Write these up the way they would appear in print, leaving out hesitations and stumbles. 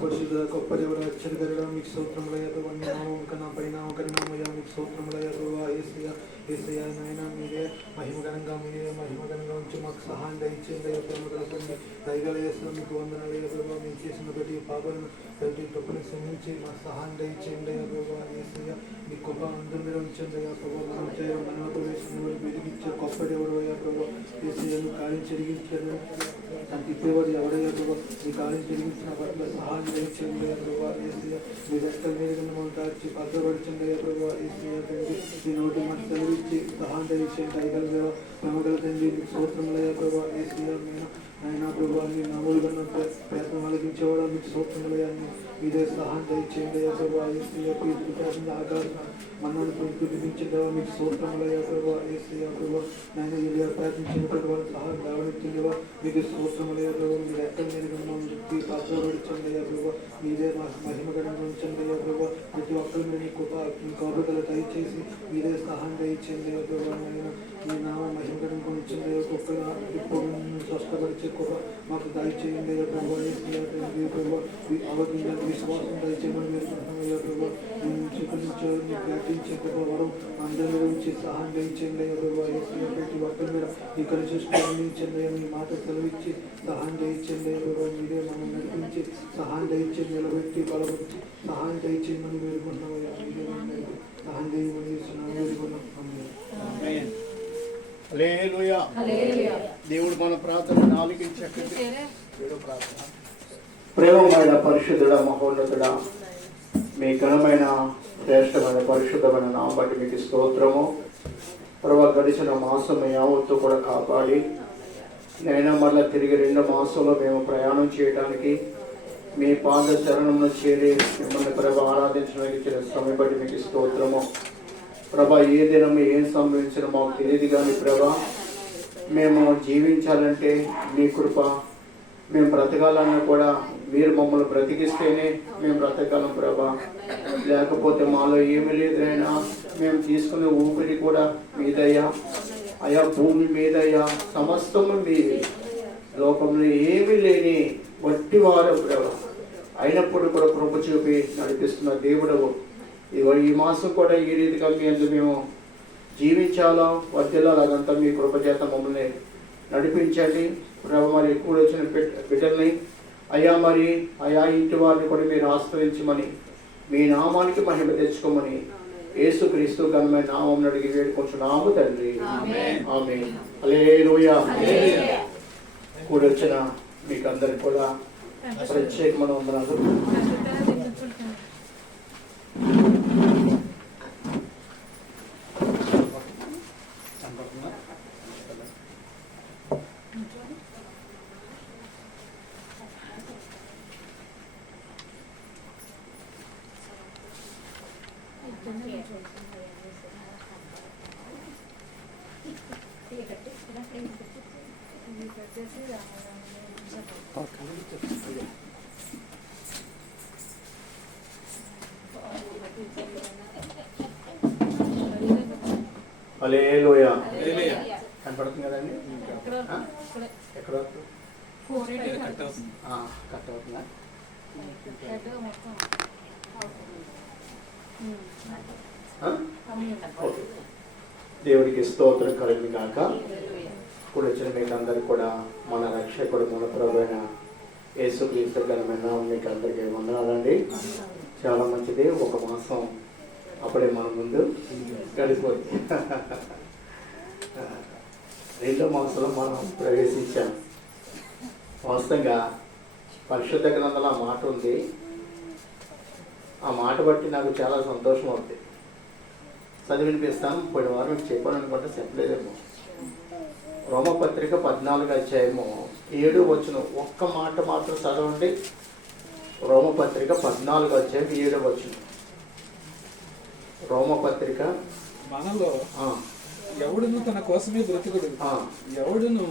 పరిశుద్ధ గొప్ప దేవుడు అత్యధికరుడా మీకు స్తోత్రములయ్యా ప్రభు. నీ నామం కన్నా పరిణామకరణమయ్యా మీకు స్తోత్రములయ్యా ప్రభు. ఏసయ్యా నాయన మీరే మహిమగణంగా ఉంచి మాకు సహాయం దయచేయండి అయ్యా ప్రేమ కలపండి. దయగల యేసు మీకు వందనాలయ్యా ప్రభు. మేము చేసిన ప్రతి పాపలను ప్రతి తప్పును క్షమించి మాకు సహాయం దయచేయండి అయ్యా ప్రభు. ఏసయ్యా మీ గొప్ప అందరి మీద ఉంచండి అయ్యా ప్రభు. మనతో వేసిన వెలిగించే గొప్ప దేవుడు అయ్యా ప్రభు. ఏసయ్యను కార్యం జరిగించారు నాకు ఇప్పేవాడు ఎవడయ్యా ప్రభు. మీ కార్యం జరిగించిన పట్ల సహాయం దయచేయండి అయ్యా ప్రభు. ఏసయ్యా మీ రెక్కల మీద మనం తార్చి భద్రపరచండి అయ్యా ప్రభు. ఏసయ్యా తండ్రి మీ నోటి మన సెలవిచ్చి సహాయం దయచేయండి. దయగల ప్రేమగల తండ్రి మీకు స్తోత్రములయ్యా ప్రభు. ఏసయ్యా ఆయన ప్రభు మీ నమోదు కన్నా ప్రయత్నం కలిగించేవాడు మీకు స్తోత్రములయ్యా మీరే సహాయం దయచేయండి అయ్యా ప్రభు. ఏసయ్యా ప్రయత్నం ఆకాశం మనల్ని పిలిపించిందా మీకు స్తోత్రములయ్యా ప్రభు. ఏసయ్యా ప్రభు నాయన ఇది ప్రయత్నించినటువంటి వాళ్ళు సహాయం దావనిచ్చిందివా మీకు స్తోత్రములయ్యా ప్రభు. మీరు ఎక్కడ మీరు మమ్మల్ని భద్రపరచండి అయ్యా ప్రభు. మీరే మహిమగణంగా ఉంచండి అయ్యా ప్రభు. ప్రతి ఒక్కరు మీరు మీ కాపుదల దయచేసి మీరే సహాయం దయచేయండి అయ్యా ప్రభు. నాయన మీ నామ మహిమగణంగా ఉంచండి అయ్యా గొప్పగా ఇప్పుడు స్వస్థపరిచే గొప్ప మాకు దయచేయండి అయ్యా ప్రభు. ఏసయ్యా తండ్రి ప్రభు అవధి విశ్వాసం దయచేయమని మీరు అయ్యా ప్రభు. ప్రకటించే వరం అందరి నుంచి సహాయం దయచేయండి అయ్యా ప్రభు. ఏసయ్యా ప్రతి ఒక్కరి మీద ఇక్కడ చూసుకోండి మీ మాట సెలవిచ్చి సహాయం దయచేయండి అయ్యా ప్రభు. మీరే మనం నడిపించి సహాయం దయచేయండి నిలబెట్టి బలపరిచి సహాయం దయచేయమని వేడుకుంటున్నాం అయ్యా. మీరే సహాయం చేయమని వేడుకున్నాం. హల్లెలూయా. దేవుడు మన ప్రార్థన ఆలకించండి. ప్రేమమైన పరిశుద్ధుడ మహోన్నతుడ మీ ఘనమైన శ్రేష్టమైన పరిశుద్ధమైన నామం బట్టి మీకు స్తోత్రము ప్రభు. గడిచిన మాసం యావత్తు కూడా కాపాడి నైనా మళ్ళీ తిరిగి 2 మాసంలో మేము ప్రయాణం చేయడానికి మీ పాద శరణంలో చేరి మిమ్మల్ని ప్రభు ఆరాధించడానికి ఇచ్చిన సమయం బట్టి మీకు స్తోత్రము ప్రభా. ఏ దినం ఏం సంభవించిన మాకు తెలియదు కానీ ప్రభా మేము జీవించాలంటే మీ కృప, మేము బ్రతకాలన్నా కూడా మీరు మమ్మల్ని బ్రతికిస్తేనే మేము బ్రతకాలం ప్రభా. లేకపోతే మాలో ఏమీ లేదు అయినా మేము తీసుకునే ఊపిరి కూడా మీదయ్యా. అయా భూమి మీదయ్యా సమస్తము మీది. లోకంలో ఏమీ లేని వట్టి వారు ప్రభా. అయినప్పుడు కూడా కృప చూపి నడిపిస్తున్న దేవుడవు. ఈ మాసం కూడా ఈ రీతిగా మీ అందు మేము జీవించాలో వర్తిలో అదంతా మీ కృప చేత మమ్మల్ని నడిపించండి ప్రభు. మరి ఎక్కువ వచ్చిన బిడ్డల్ని అయ్యా మరి అయా ఇంటి వారిని కూడా మీరు ఆశ్రయించమని మీ నామానికి మహిమ తెచ్చుకోమని యేసుక్రీస్తు ఘనమైన నామం అడిగి వేడుకుంటున్నాము తండ్రి. ఆమేన్. హల్లెలూయా. కూడి వచ్చిన మీకు అందరికి కూడా ప్రత్యేకమైన వందనాలు. హల్లెలూయా. కనపడుతుంది కదండి. ఎక్కడ కట్ అవుతుందా? దేవుడికి స్తోత్రం కలిగి కాక. ఇప్పుడు వచ్చిన మీకు అందరికి కూడా మన రక్షకుడు మన ప్రభువైన యేసుక్రీస్తు ఘనమైన మీకు అందరికీ వందనాలండి. చాలా మంచిది. 1 మాసం అప్పుడే మన ముందు గడిపోతుంది. 2వ మాసంలో మనం ప్రవేశించాం. వాస్తవంగా పరిశుద్ధ గ్రంథంలో ఆ మాట ఉంది. ఆ మాట బట్టి నాకు చాలా సంతోషం అవుతుంది. చదివినిపిస్తాను. పోయిన వారం మీకు చెప్పాను అనుకుంటే చెప్పలేదేమో. రోమపత్రిక 14వ అధ్యాయము 7వ వచనం ఒక్క మాట మాత్రం చదవండి. రోమపత్రిక 14వ అధ్యాయం 7వ వచనం. రోమపత్రిక మనలో ఎవడును తన కోసమే బ్రతుకుడు, ఎవడును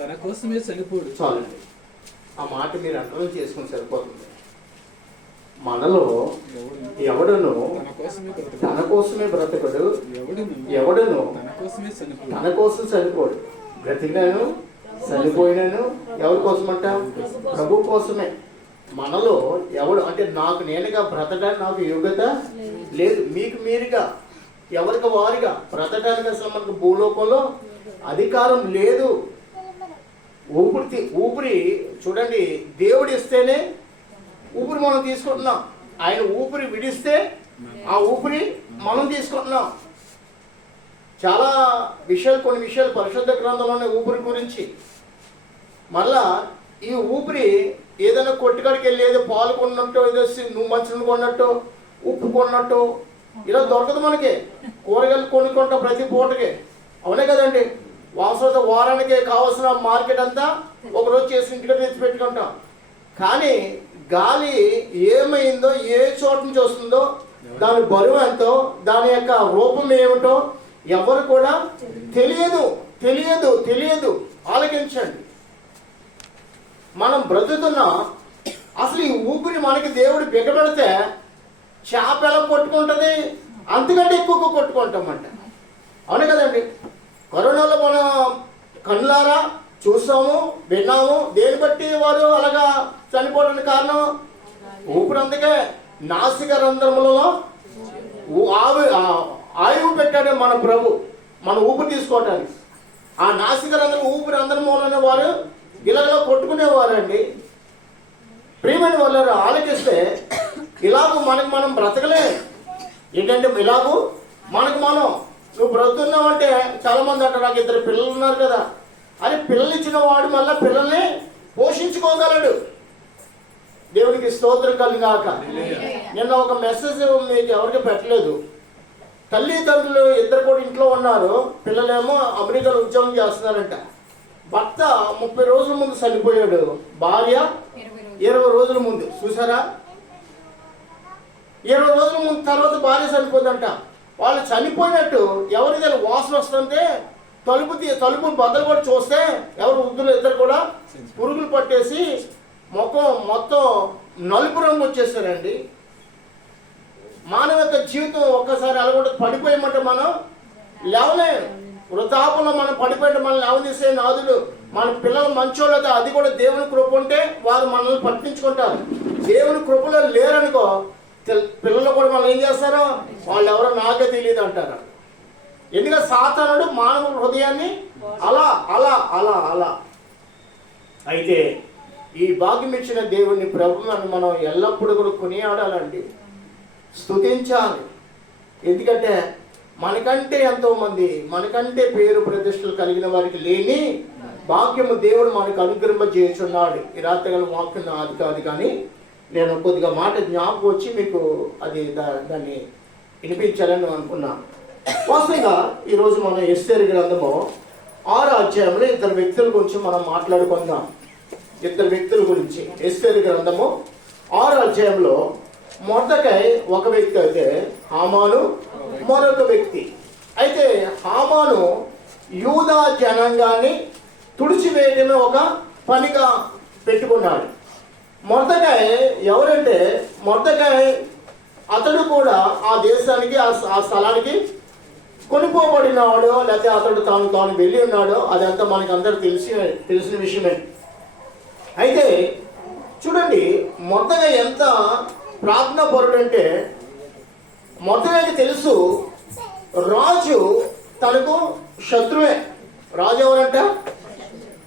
తన కోసమే చనిపోడు. చాలండి. ఆ మాట మీరు అర్థం చేసుకుని సరిపోతుంది. మనలో ఎవడును తన కోసమే బ్రతకడు, ఎవడును తన కోసం చనిపోడు. బ్రతికినాను చనిపోయినాను ఎవరి కోసం అంట? ప్రభు కోసమే. మనలో ఎవడు అంటే నాకు నేనుగా బ్రతకడానికి నాకు యోగ్యత లేదు, మీకు మీరుగా ఎవరికి వారిగా బ్రతకడానికి అసలు మనకు భూలోకంలో అధికారం లేదు. ఊపిరి చూడండి, దేవుడు ఇస్తేనే ఊపిరి మనం తీసుకుంటున్నాం, ఆయన ఊపిరి విడిస్తే ఆ ఊపిరి మనం తీసుకుంటున్నాం. చాలా విషయాలు, కొన్ని విషయాలు పరిశుద్ధ గ్రంథంలోనే ఊపిరి గురించి. మళ్ళా ఈ ఊపిరి ఏదైనా కొట్టుకాడికి వెళ్ళి ఏదో పాలు కొన్నట్టు, ఏదో నువ్వు మంచిని కొన్నట్టు, ఉప్పు కొన్నట్టు ఇలా దొరకదు మనకి. కూరగాయలు కొనుక్కుంటాం ప్రతి పూటకి, అవునే కదండి. వారానికి కావాల్సిన మార్కెట్ అంతా ఒకరోజు చేసి ఇంటికి తెచ్చి పెట్టుకుంటాం. కానీ గాలి ఏమైందో, ఏ చోటు నుంచి వస్తుందో, దాని బరువు ఎంతో, దాని యొక్క రూపం ఏమిటో ఎవరు కూడా తెలియదు తెలియదు తెలియదు. ఆలోచించండి, మనం బ్రతుకుతున్నా అసలు ఈ ఊపిరి మనకి దేవుడు బిగబెడితే చేప ఎలా కొట్టుకుంటుంది, అంతకంటే ఎక్కువ కొట్టుకుంటామంట, అవునే కదండి. కరోనాలో మనం కళ్ళారా చూసాము, విన్నాము. దేని బట్టి వారు అలాగా చనిపోవడానికి కారణం ఊపిరి. అందుకే నాసిక రంధ్రములలో ఆయువు పెట్టాడు మన ప్రభు, మన ఊపిరి తీసుకోవటానికి. ఆ నాసిక రంధ్రం ఊపిరి అందరం మూలనే వారు ఇలాగలా కొట్టుకునేవారండి. ప్రియమైన వాళ్ళు ఆలోచిస్తే ఇలాగూ మనకు మనం బ్రతకలే. ఏంటంటే ఇలాగూ మనకు మనం, నువ్వు బ్రతుకున్నావు అంటే చాలా మంది అంటారు, నాకు 2 పిల్లలు ఉన్నారు కదా అని. పిల్లలు ఇచ్చిన వాడు మళ్ళీ పిల్లల్ని పోషించుకోగలడు. దేవునికి స్తోత్రం కలిగాక. నిన్న ఒక మెసేజ్ మీకు ఎవరికి పెట్టలేదు. తల్లిదండ్రులు 2 కూడా ఇంట్లో ఉన్నారు, పిల్లలేమో అమెరికాలో ఉద్యోగం చేస్తున్నారంట. భర్త 30 రోజుల ముందు చనిపోయాడు, భార్య 20 రోజుల ముందు. చూసారా, 20 రోజుల ముందు తర్వాత భార్య చనిపోతుందంట. వాళ్ళు చనిపోయినట్టు ఎవరిదైనా వాసన వస్తుంటే తలుపు బద్దలు కూడా చూస్తే ఎవరు వృద్ధులు 2 కూడా పురుగులు పట్టేసి ముఖం మొత్తం నలుపు రంగు వచ్చేస్తారండి. మానవ యొక్క జీవితం ఒక్కసారి అలా కూడా పడిపోయామంటే మనం లేవలే. వృద్ధాపంలో మనం పడిపోయింటే మనం లేవదీసే నాదుడు. మన పిల్లలు మంచోళ్ళతో, అది కూడా దేవుని కృప ఉంటే వారు మనల్ని పట్టించుకుంటారు. దేవుని కృపలో లేరనుకో, పిల్లలు కూడా మనం ఏం చేస్తారో, వాళ్ళు ఎవరో నాకే తెలియదు అంటారు. ఎందుకంటే సాతానుడు మానవ హృదయాన్ని అలా అలా అలా అలా. అయితే ఈ భాగ్యం ఇచ్చిన దేవుని ప్రభువుని మనం ఎల్లప్పుడూ కూడా కొనియాడాలండి, స్తుతించాలి. ఎందుకంటే మనకంటే ఎంతోమంది, మనకంటే పేరు ప్రతిష్టలు కలిగిన వారికి లేని భాగ్యము దేవుడు మనకు అనుగ్రహింపజేస్తున్నాడు. ఈ రాత్రిగల వాక్యం అది కాదు, కానీ నేను కొద్దిగా మాట జ్ఞాపకం వచ్చి మీకు అది దాన్ని వినిపించాలని అనుకున్నాను. వాస్తవంగా ఈరోజు మనం ఎస్తేరు గ్రంథము 6వ అధ్యాయంలో 2 వ్యక్తుల గురించి మనం మాట్లాడుకుందాం. 2 వ్యక్తుల గురించి. ఎస్తేరు గ్రంథము 6వ అధ్యాయంలో మొర్దెకై ఒక వ్యక్తి అయితే, హామాను మరొక వ్యక్తి. అయితే హామాను యూదా జనాంగాన్ని తుడిచివేయడమే ఒక పనిగా పెట్టుకున్నాడు. మొర్దెకై ఎవరంటే, మొర్దెకై అతడు కూడా ఆ దేశానికి, ఆ స్థలానికి కొనిపోబడినాడు, లేకపోతే అతడు తాను వెళ్ళి ఉన్నాడో, అదంతా మనకు అందరూ తెలిసిన విషయమే. అయితే చూడండి, మొర్దెకై ఎంత ప్రార్థనా పరుడు అంటే, మొర్దెకైకి తెలుసు రాజు తనకు శత్రువే. రాజు ఎవరంట?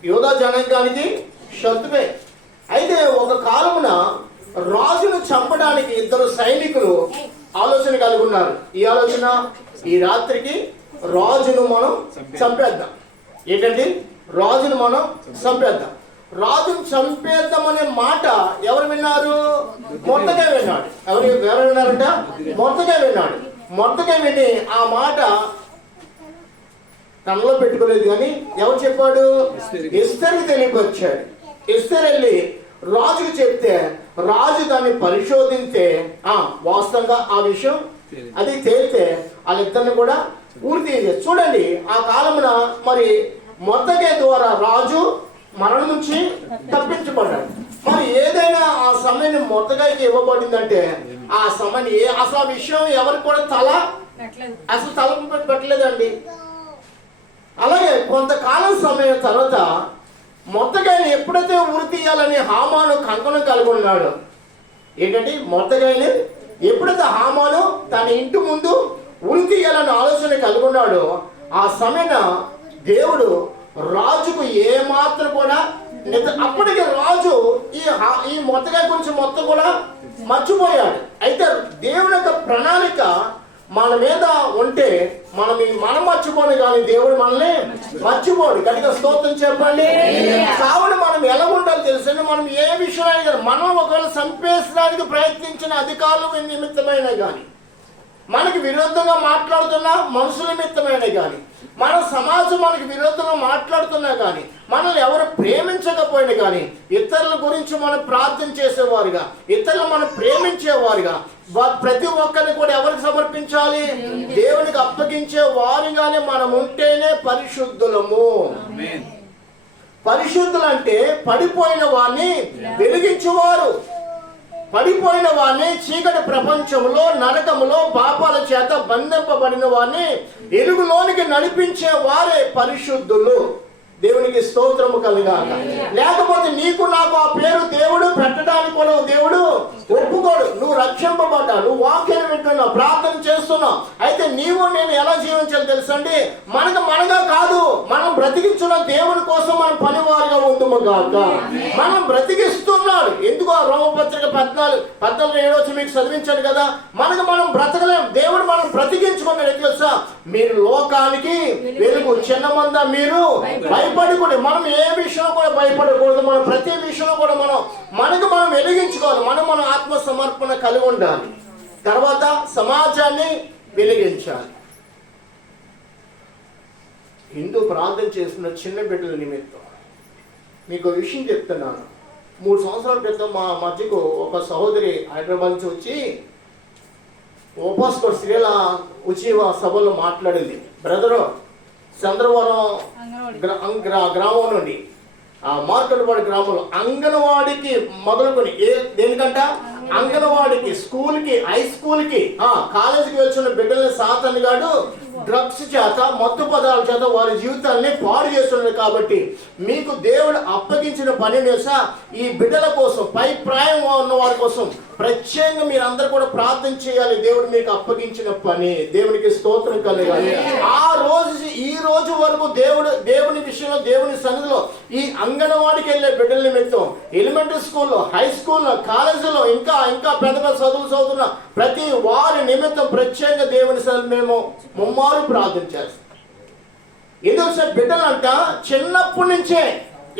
యూదా జనాంగానికి శత్రువే. అయితే ఒక కాలమున రాజును చంపడానికి 2 సైనికులు ఆలోచన కలిగి ఉన్నారు. ఈ ఆలోచన, ఈ రాత్రికి రాజును మనం చంపేద్దాం. ఏంటంటే రాజును మనం చంపేద్దాం. రాజును చంపేద్దామనే మాట ఎవరు విన్నారు? మొర్దెకై విన్నాడు. ఎవరు విన్నారంట? మొర్దెకై విన్నాడు. మొర్దెకై విని ఆ మాట తనలో పెట్టుకోలేదు, కానీ ఎవరు చెప్పాడు? ఎస్తేరుకి తెలియపరిచాడు. ఎస్తేరు వెళ్ళి రాజుకు చెప్తే రాజు దాన్ని పరిశోధించే వాస్తవంగా ఆ విషయం అది తేలితే వాళ్ళిద్దరిని కూడా పూర్తి చేసి. చూడండి, ఆ కాలమున మరి మొర్దెకై ద్వారా రాజు మరణం నుంచి తప్పించబడ్డాడు. మరి ఏదైనా ఆ సమయం మొర్దెకైకి ఇవ్వబడిందంటే ఆ సమయం అసలు ఆ విషయం ఎవరికి కూడా అసలు తలపు పెట్టలేదండి. అలాగే కొంతకాలం సమయం తర్వాత మొత్తగాయని ఎప్పుడైతే ఉరి తీయాలని హామాను కంకణం కలిగి ఉన్నాడు, ఏంటంటే మొత్తగాయని ఎప్పుడైతే హామాను తన ఇంటి ముందు ఉరి తీయాలని ఆలోచన కలిగి ఉన్నాడో ఆ సమయాన దేవుడు రాజుకు ఏమాత్రం కూడా అప్పటికి రాజు ఈ మొత్తగా గురించి మొత్తం కూడా మర్చిపోయాడు. అయితే దేవుని యొక్క ప్రణాళిక మన మీద ఉంటే మనం మర్చిపోను కానీ దేవుడు మనల్ని మర్చిపోడు. గట్టిగా స్తోత్రం చెప్పండి. కావున మనం ఎలా ఉండాలో తెలుసు. మనం ఏ విషయాన్ని మనం ఒకవేళ చంపేసడానికి ప్రయత్నించిన అధికారుల నిమిత్తమైన కానీ, మనకి విరుద్ధంగా మాట్లాడుతున్న మనుషుల నిమిత్తమైన కానీ, మన సమాజం మనకి విరుద్ధంగా మాట్లాడుతున్నా కానీ, మనల్ని ఎవరు ప్రేమించకపోయినా కానీ, ఇతరుల గురించి మనం ప్రార్థన చేసేవారుగా, ఇతరులు మనం ప్రేమించేవారుగా, ప్రతి ఒక్కరిని కూడా ఎవరికి సమర్పించాలి? దేవునికి అప్పగించే వారిగానే మనం ఉంటేనే పరిశుద్ధులము. పరిశుద్ధులు అంటే పడిపోయిన వారిని వెలిగించేవారు, పడిపోయిన వారిని చీకటి ప్రపంచంలో నరకములో పాపాల చేత బంధింపబడిన వారిని వెలుగులోనికి నడిపించే వారే పరిశుద్ధులు. దేవునికి స్తోత్రము కలుగాక. లేకపోతే నీకు నాకు ఆ పేరు దేవుడు పెట్టడానికి కూడా దేవుడు ఒప్పుకోడు. నువ్వు రక్షింపబడ్డా, నువ్వు వాక్యాన్ని వింటున్నావు, ప్రార్థన చేస్తున్నావు, అయితే నీవు నేను ఎలా జీవించాలి తెలుసండి? మనగా కాదు, మనం బ్రతికించున్న దేవుని కోసం మనం పనివారుగా ఉందము కాక. మనం బ్రతికిస్తున్నాడు. ఎందుకు ఆ రోమపత్రిక 14:7 మీకు చదివించాడు కదా. మనం బ్రతకలేం, దేవుడు మనం బ్రతికించుకున్నాడు. తెలుసా? మీరు లోకానికి వెలుగు, చిన్న మంద మీరు భయపడకూడదు. మనం ఏ విషయంలో కూడా భయపడకూడదు. మనం ప్రతి విషయంలో కూడా మనం వెలిగించుకోవాలి. మనం ఆత్మ సమర్పణ కలిగి ఉండాలి. తర్వాత సమాజాన్ని వెలిగించాలి. హిందూ ప్రార్థన చేస్తున్న చిన్న బిడ్డల నిమిత్తం మీకు విషయం చెప్తున్నాను. 3 సంవత్సరాల క్రితం మా మధ్యకు ఒక సహోదరి హైదరాబాద్ నుంచి వచ్చి ఉపవాస స్త్రీల ఉచివ సభలో మాట్లాడింది. బ్రదరు, చంద్రవరం గ్రామం నుండి మార్కెట్పాడు గ్రామంలో అంగన్వాడికి మొదలుకొని దేనికంట అంగన్వాడికి, స్కూల్కి, హై స్కూల్కి, కాలేజీకి వచ్చిన బిడ్డల్ని సాతాను గాడు డ్రగ్స్ చేత, మత్తు పదార్థాల చేత వారి జీవితాన్ని పాడు చేస్తున్నారు. కాబట్టి మీకు దేవుడు అప్పగించిన పని నేసా ఈ బిడ్డల కోసం, పై ప్రాయంగా ఉన్న వారి కోసం ప్రత్యేకంగా మీరు అందరూ కూడా ప్రార్థన చేయాలి. దేవుడు మీకు అప్పగించిన పని. దేవునికి స్తోత్రం కలగాలి. ఈ రోజు వరకు దేవుని విషయంలో, దేవుని సన్నిధిలో ఈ అంగన్వాడికి వెళ్ళే బిడ్డల నిమిత్తం, ఎలిమెంటరీ స్కూల్లో, హై స్కూల్లో, కాలేజీలో, ఇంకా పెద్ద చదువులు చదువుతున్న ప్రతి వారి నిమిత్తం ప్రత్యేకంగా దేవుని సన్నిధి మేము ముమ్మారు ప్రార్థన చేస్తాం. ఎందుకంటే బిడ్డలంట చిన్నప్పటి నుంచే,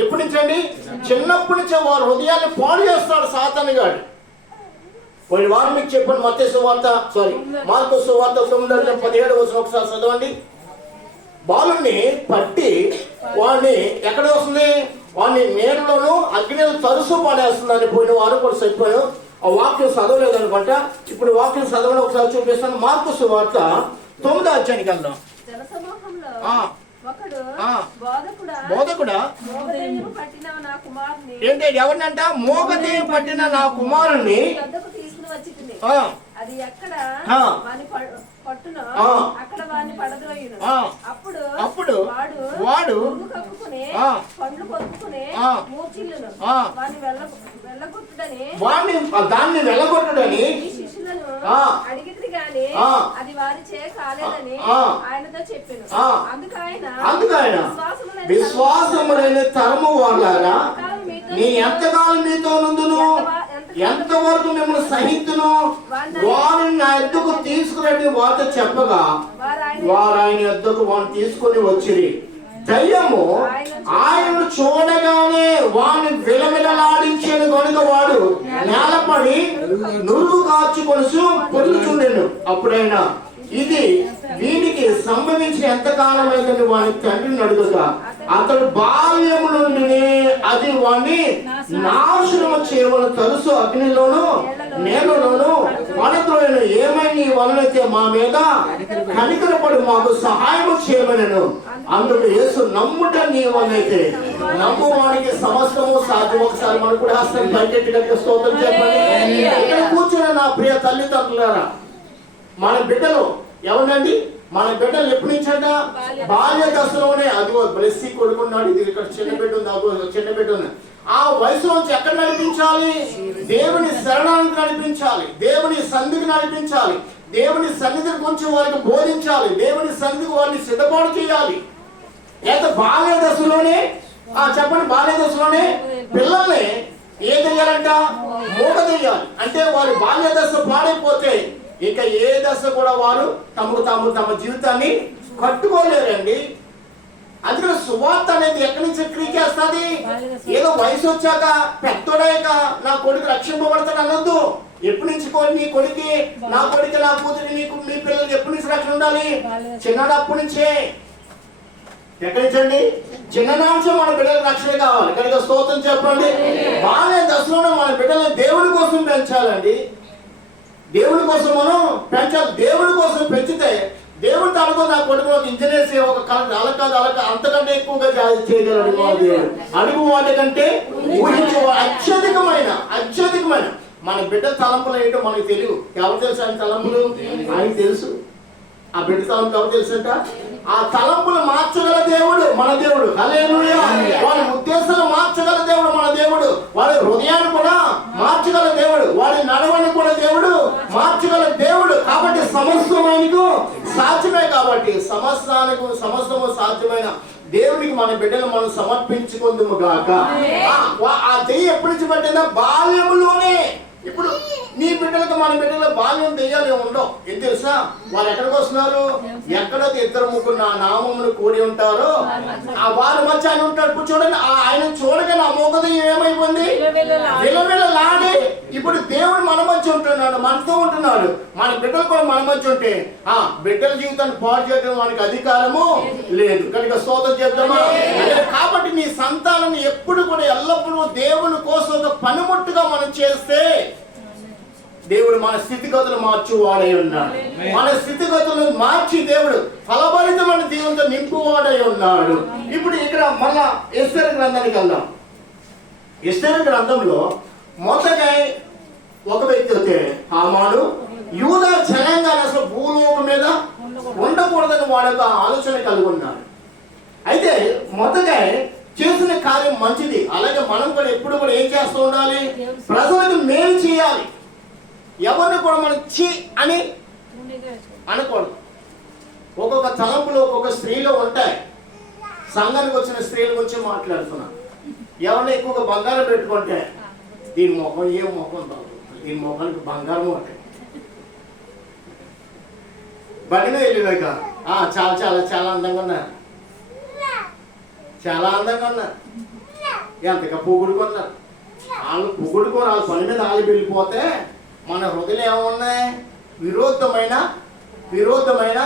ఎప్పటి నుంచి అండి? చిన్నప్పటి నుంచే వారి హృదయాన్ని పాడు చేస్తాడు సాతాను గాడు. పోయిన వారు మీకు చెప్పండి, మార్కు సువార్త 9:17 ఒకసారి చదవండి. బాలుని పట్టి వాడిని ఎక్కడ వస్తుంది? వాడిని నీళ్ళలోనూ అగ్నిలో తరుసు పడేస్తుందని పోయిన వారు కూడా చెప్పాను. ఆ వాక్యం చదవలేదు అనుకుంట. ఇప్పుడు వాక్యం చదవని ఒకసారి చూపిస్తాను. మార్కు సువార్త 9వ అధ్యాయానికి వెళ్దాం. బోధకుడా ఏంటి? ఎవరినంట? మోగదేవి పట్టిన నా కుమారుణ్ణి అది ఎక్కడ పట్టున అక్కడ వాడిని పడద్రోయును. అప్పుడు వాడు పండ్లు కొరుకుకునే మూర్చిల్లును. దాన్ని వెళ్ళగొట్టుడని శిష్యులను అడిగితే గాని అది వారి చే కాలేదని ఆయనతో చెప్పాను. అందుకు ఆయన విశ్వాసములైన తరము వాళ్ళారా, నేను ఎంతకాలం మీతో నుందును, ఎంతవరకు మిమ్మల్ని సహితును, వారిని నా ఎద్దుకు తీసుకురండి వారితో చెప్పగా వారు ఆయన ఎద్దుకు వారిని తీసుకుని వచ్చిరి. దయ్యము ఆయనను చూడగానే వాడిని విలవిలలాడించేది కనుక వాడు నేలపడి నురుగు కార్చుకొని పొరుచుండెను. అప్పుడైనా ఇది వీడికి సంభవించిన ఎంతకాలం అయిందని వాని తండ్రిని అడుగుగా అతడు బాల్యము నుండి అది వాడిని నాశనము చేయవని తెలుసు. అగ్నిలోను నేలలోను పడద్రోయను. ఏమైనా ఈ వలనైతే మా మీద కనికరపడి మాకు సహాయం చేయమనను. అందుకు యేసు నమ్ముట నీ వలనైతే నమ్మువానికి సమస్తము సాధ్యం. ఒకసారి మనం కూడా హస్తం పైకెట్టి స్తోత్రం చెప్పండి. ఇక్కడ కూర్చున్న నా ప్రియ తల్లిదండ్రులారా, మన బిడ్డలు ఎవరండి? మన బిడ్డలు ఎప్పటి నుంచంట? బాల్య దశలోనే. అదిగో బ్లెస్సీ కొడుకున్నాడు, ఇది ఇక్కడ చిన్న బిడ్డ ఉంది, అదిగో చిన్న బిడ్డ ఉంది. ఆ వయసులోంచి ఎక్కడ నడిపించాలి? దేవుని శరణానికి నడిపించాలి, దేవుని సన్నిధికి నడిపించాలి, దేవుని సన్నిధిని కొంచెం వారికి బోధించాలి, దేవుని సన్నిధికి వారిని సిద్ధపాటు చేయాలి. లేదా బాల్య దశలోనే చెప్పండి, బాల్య దశలోనే పిల్లల్ని ఏదయ్యాలంట? మూగదయ్యాలి. అంటే వారి బాల్య దశ పాడైపోతే ఇక ఏ దశ కూడా వారు తమ జీవితాన్ని కట్టుకోలేరండి. అందుకని సువార్త అనేది ఎక్కడి నుంచి క్రీకేస్తుంది? ఏదో వయసు వచ్చాక పెద్దోడాక నా కొడుకు రక్షింపబడతాడు అనొద్దు. ఎప్పటి నుంచి నీ కొడుకు, నా కొడుకు, నా కూతురు, నీకు, మీ పిల్లలకి ఎప్పటి నుంచి రక్షణ ఉండాలి? చిన్నడప్పటి నుంచే. ఎక్కడి నుంచి అండి? చిన్ననాంచే మన బిడ్డలకు రక్షణ కావాలి. కనుక స్తోత్రం చెప్పండి. బాల్య దశలోనే మన బిడ్డలను దేవుడి కోసం పెంచాలండి. దేవుడి కోసం మనం పెంచాలి. దేవుడి కోసం పెంచితే దేవుడితో అనుకో, నా కొడుకు ఒక ఇంజనీర్ చేయ, ఒక కలెక్టర్, అలా కాదు అంతకంటే ఎక్కువగా చేయగలడు మా దేవుడు. అడుగు వాటి కంటే ఊహించే అత్యధికమైన మన బిడ్డ తలంపులు ఏంటో మనకు తెలియదు. ఎవరు తెలుసు ఆయన తలంపులు? ఆయనకు తెలుసు. ఆ బిడ్డ తలంపులు ఎవరు తెలుసంట? ఆ తలంపులు మార్చగల దేవుడు మన దేవుడు. హల్లెలూయా. వాడి ఉద్దేశాలు మార్చగల దేవుడు మన దేవుడు. వాడి హృదయాన్ని కూడా మార్చగల దేవుడు. వాడి నడవని కూడా దేవుడు మార్చగల దేవుడు. కాబట్టి సమస్తము ఆయనకు సాధ్యమే. కాబట్టి సమస్తము సాధ్యమైన దేవునికి మన బిడ్డను మనం సమర్పించుకుందుము గాక. ఆ దెయ్యం ఎప్పటి నుంచి పట్టిందా? బాల్యములోనే. ఇప్పుడు నీ బిడ్డలకు మన బిడ్డలు బాల్యం దెయ్యాలు ఉండవు. ఏం తెలుసా? వాళ్ళు ఎక్కడికి వస్తున్నారు? ఎక్కడైతే ఇద్దరు ముగ్గురు నా నామమును కూడి ఉంటారో ఆ వారి మధ్య ఆయన ఉంటాడు. చూడండి, ఆయన చూడగానే ఆ మోగదయ్యం ఏమైపోయింది? విలవిలలాడి. ఇప్పుడు దేవుడు మన మధ్య ఉంటున్నాడు, మనతో ఉంటున్నాడు. మన బిడ్డలు కూడా మన మధ్య ఉంటే ఆ బిడ్డల జీవితాన్ని పాడు చేయడం మనకి అధికారము లేదు. కనుక స్తోత్రం చేద్దామా? కాబట్టి నీ సంతానాన్ని ఎప్పుడు కూడా ఎల్లప్పుడూ దేవుని కోసం ఒక పనిముట్టుగా మనం చేస్తే దేవుడు మన స్థితిగతులు మార్చువాడై ఉన్నాడు. మన స్థితిగతులను మార్చి దేవుడు ఫలభరితమైన దీవెనతో నింపువాడై ఉన్నాడు. ఇప్పుడు ఇక్కడ మళ్ళా ఎస్తేరు గ్రంథానికి వెళ్దాం. ఎస్తేరు గ్రంథంలో మొదటగా ఒక వ్యక్తి అయితే హామాను యూదా జనాంగాన్ని అసలు భూలోకం మీద ఉండకూడదని వాడి యొక్క ఆలోచన కలిగి ఉన్నాడు. అయితే మొదటగా చేసిన కార్యం మంచిది. అలాగే మనం కూడా ఎప్పుడు కూడా ఏం చేస్తూ ఉండాలి? ప్రజలకు మేలు చేయాలి. ఎవరిని కూడా మనం చి అని అనకూడదు. ఒక్కొక్క తలంపులు ఒక్కొక్క స్త్రీలో ఉంటాయి. సంఘానికి వచ్చిన స్త్రీల గురించి మాట్లాడుతున్నా. ఎవరిని ఎక్కువగా బంగారం పెట్టుకుంటే దీని మొహం ఏం మొహం బాబు, దీని మొహానికి బంగారం ఉంటాయి. బండిలో వెళ్ళినాక చాలా చాలా చాలా అందంగా ఉన్నారు, చాలా అందంగా ఉన్నారు, ఎంతగా పొగుడుకున్నారు. వాళ్ళు పొగుడుకొని వాళ్ళ పని మీద వాళ్ళు వెళ్ళిపోతే మన హృదయం ఏమున్నాయి? విరోధమైన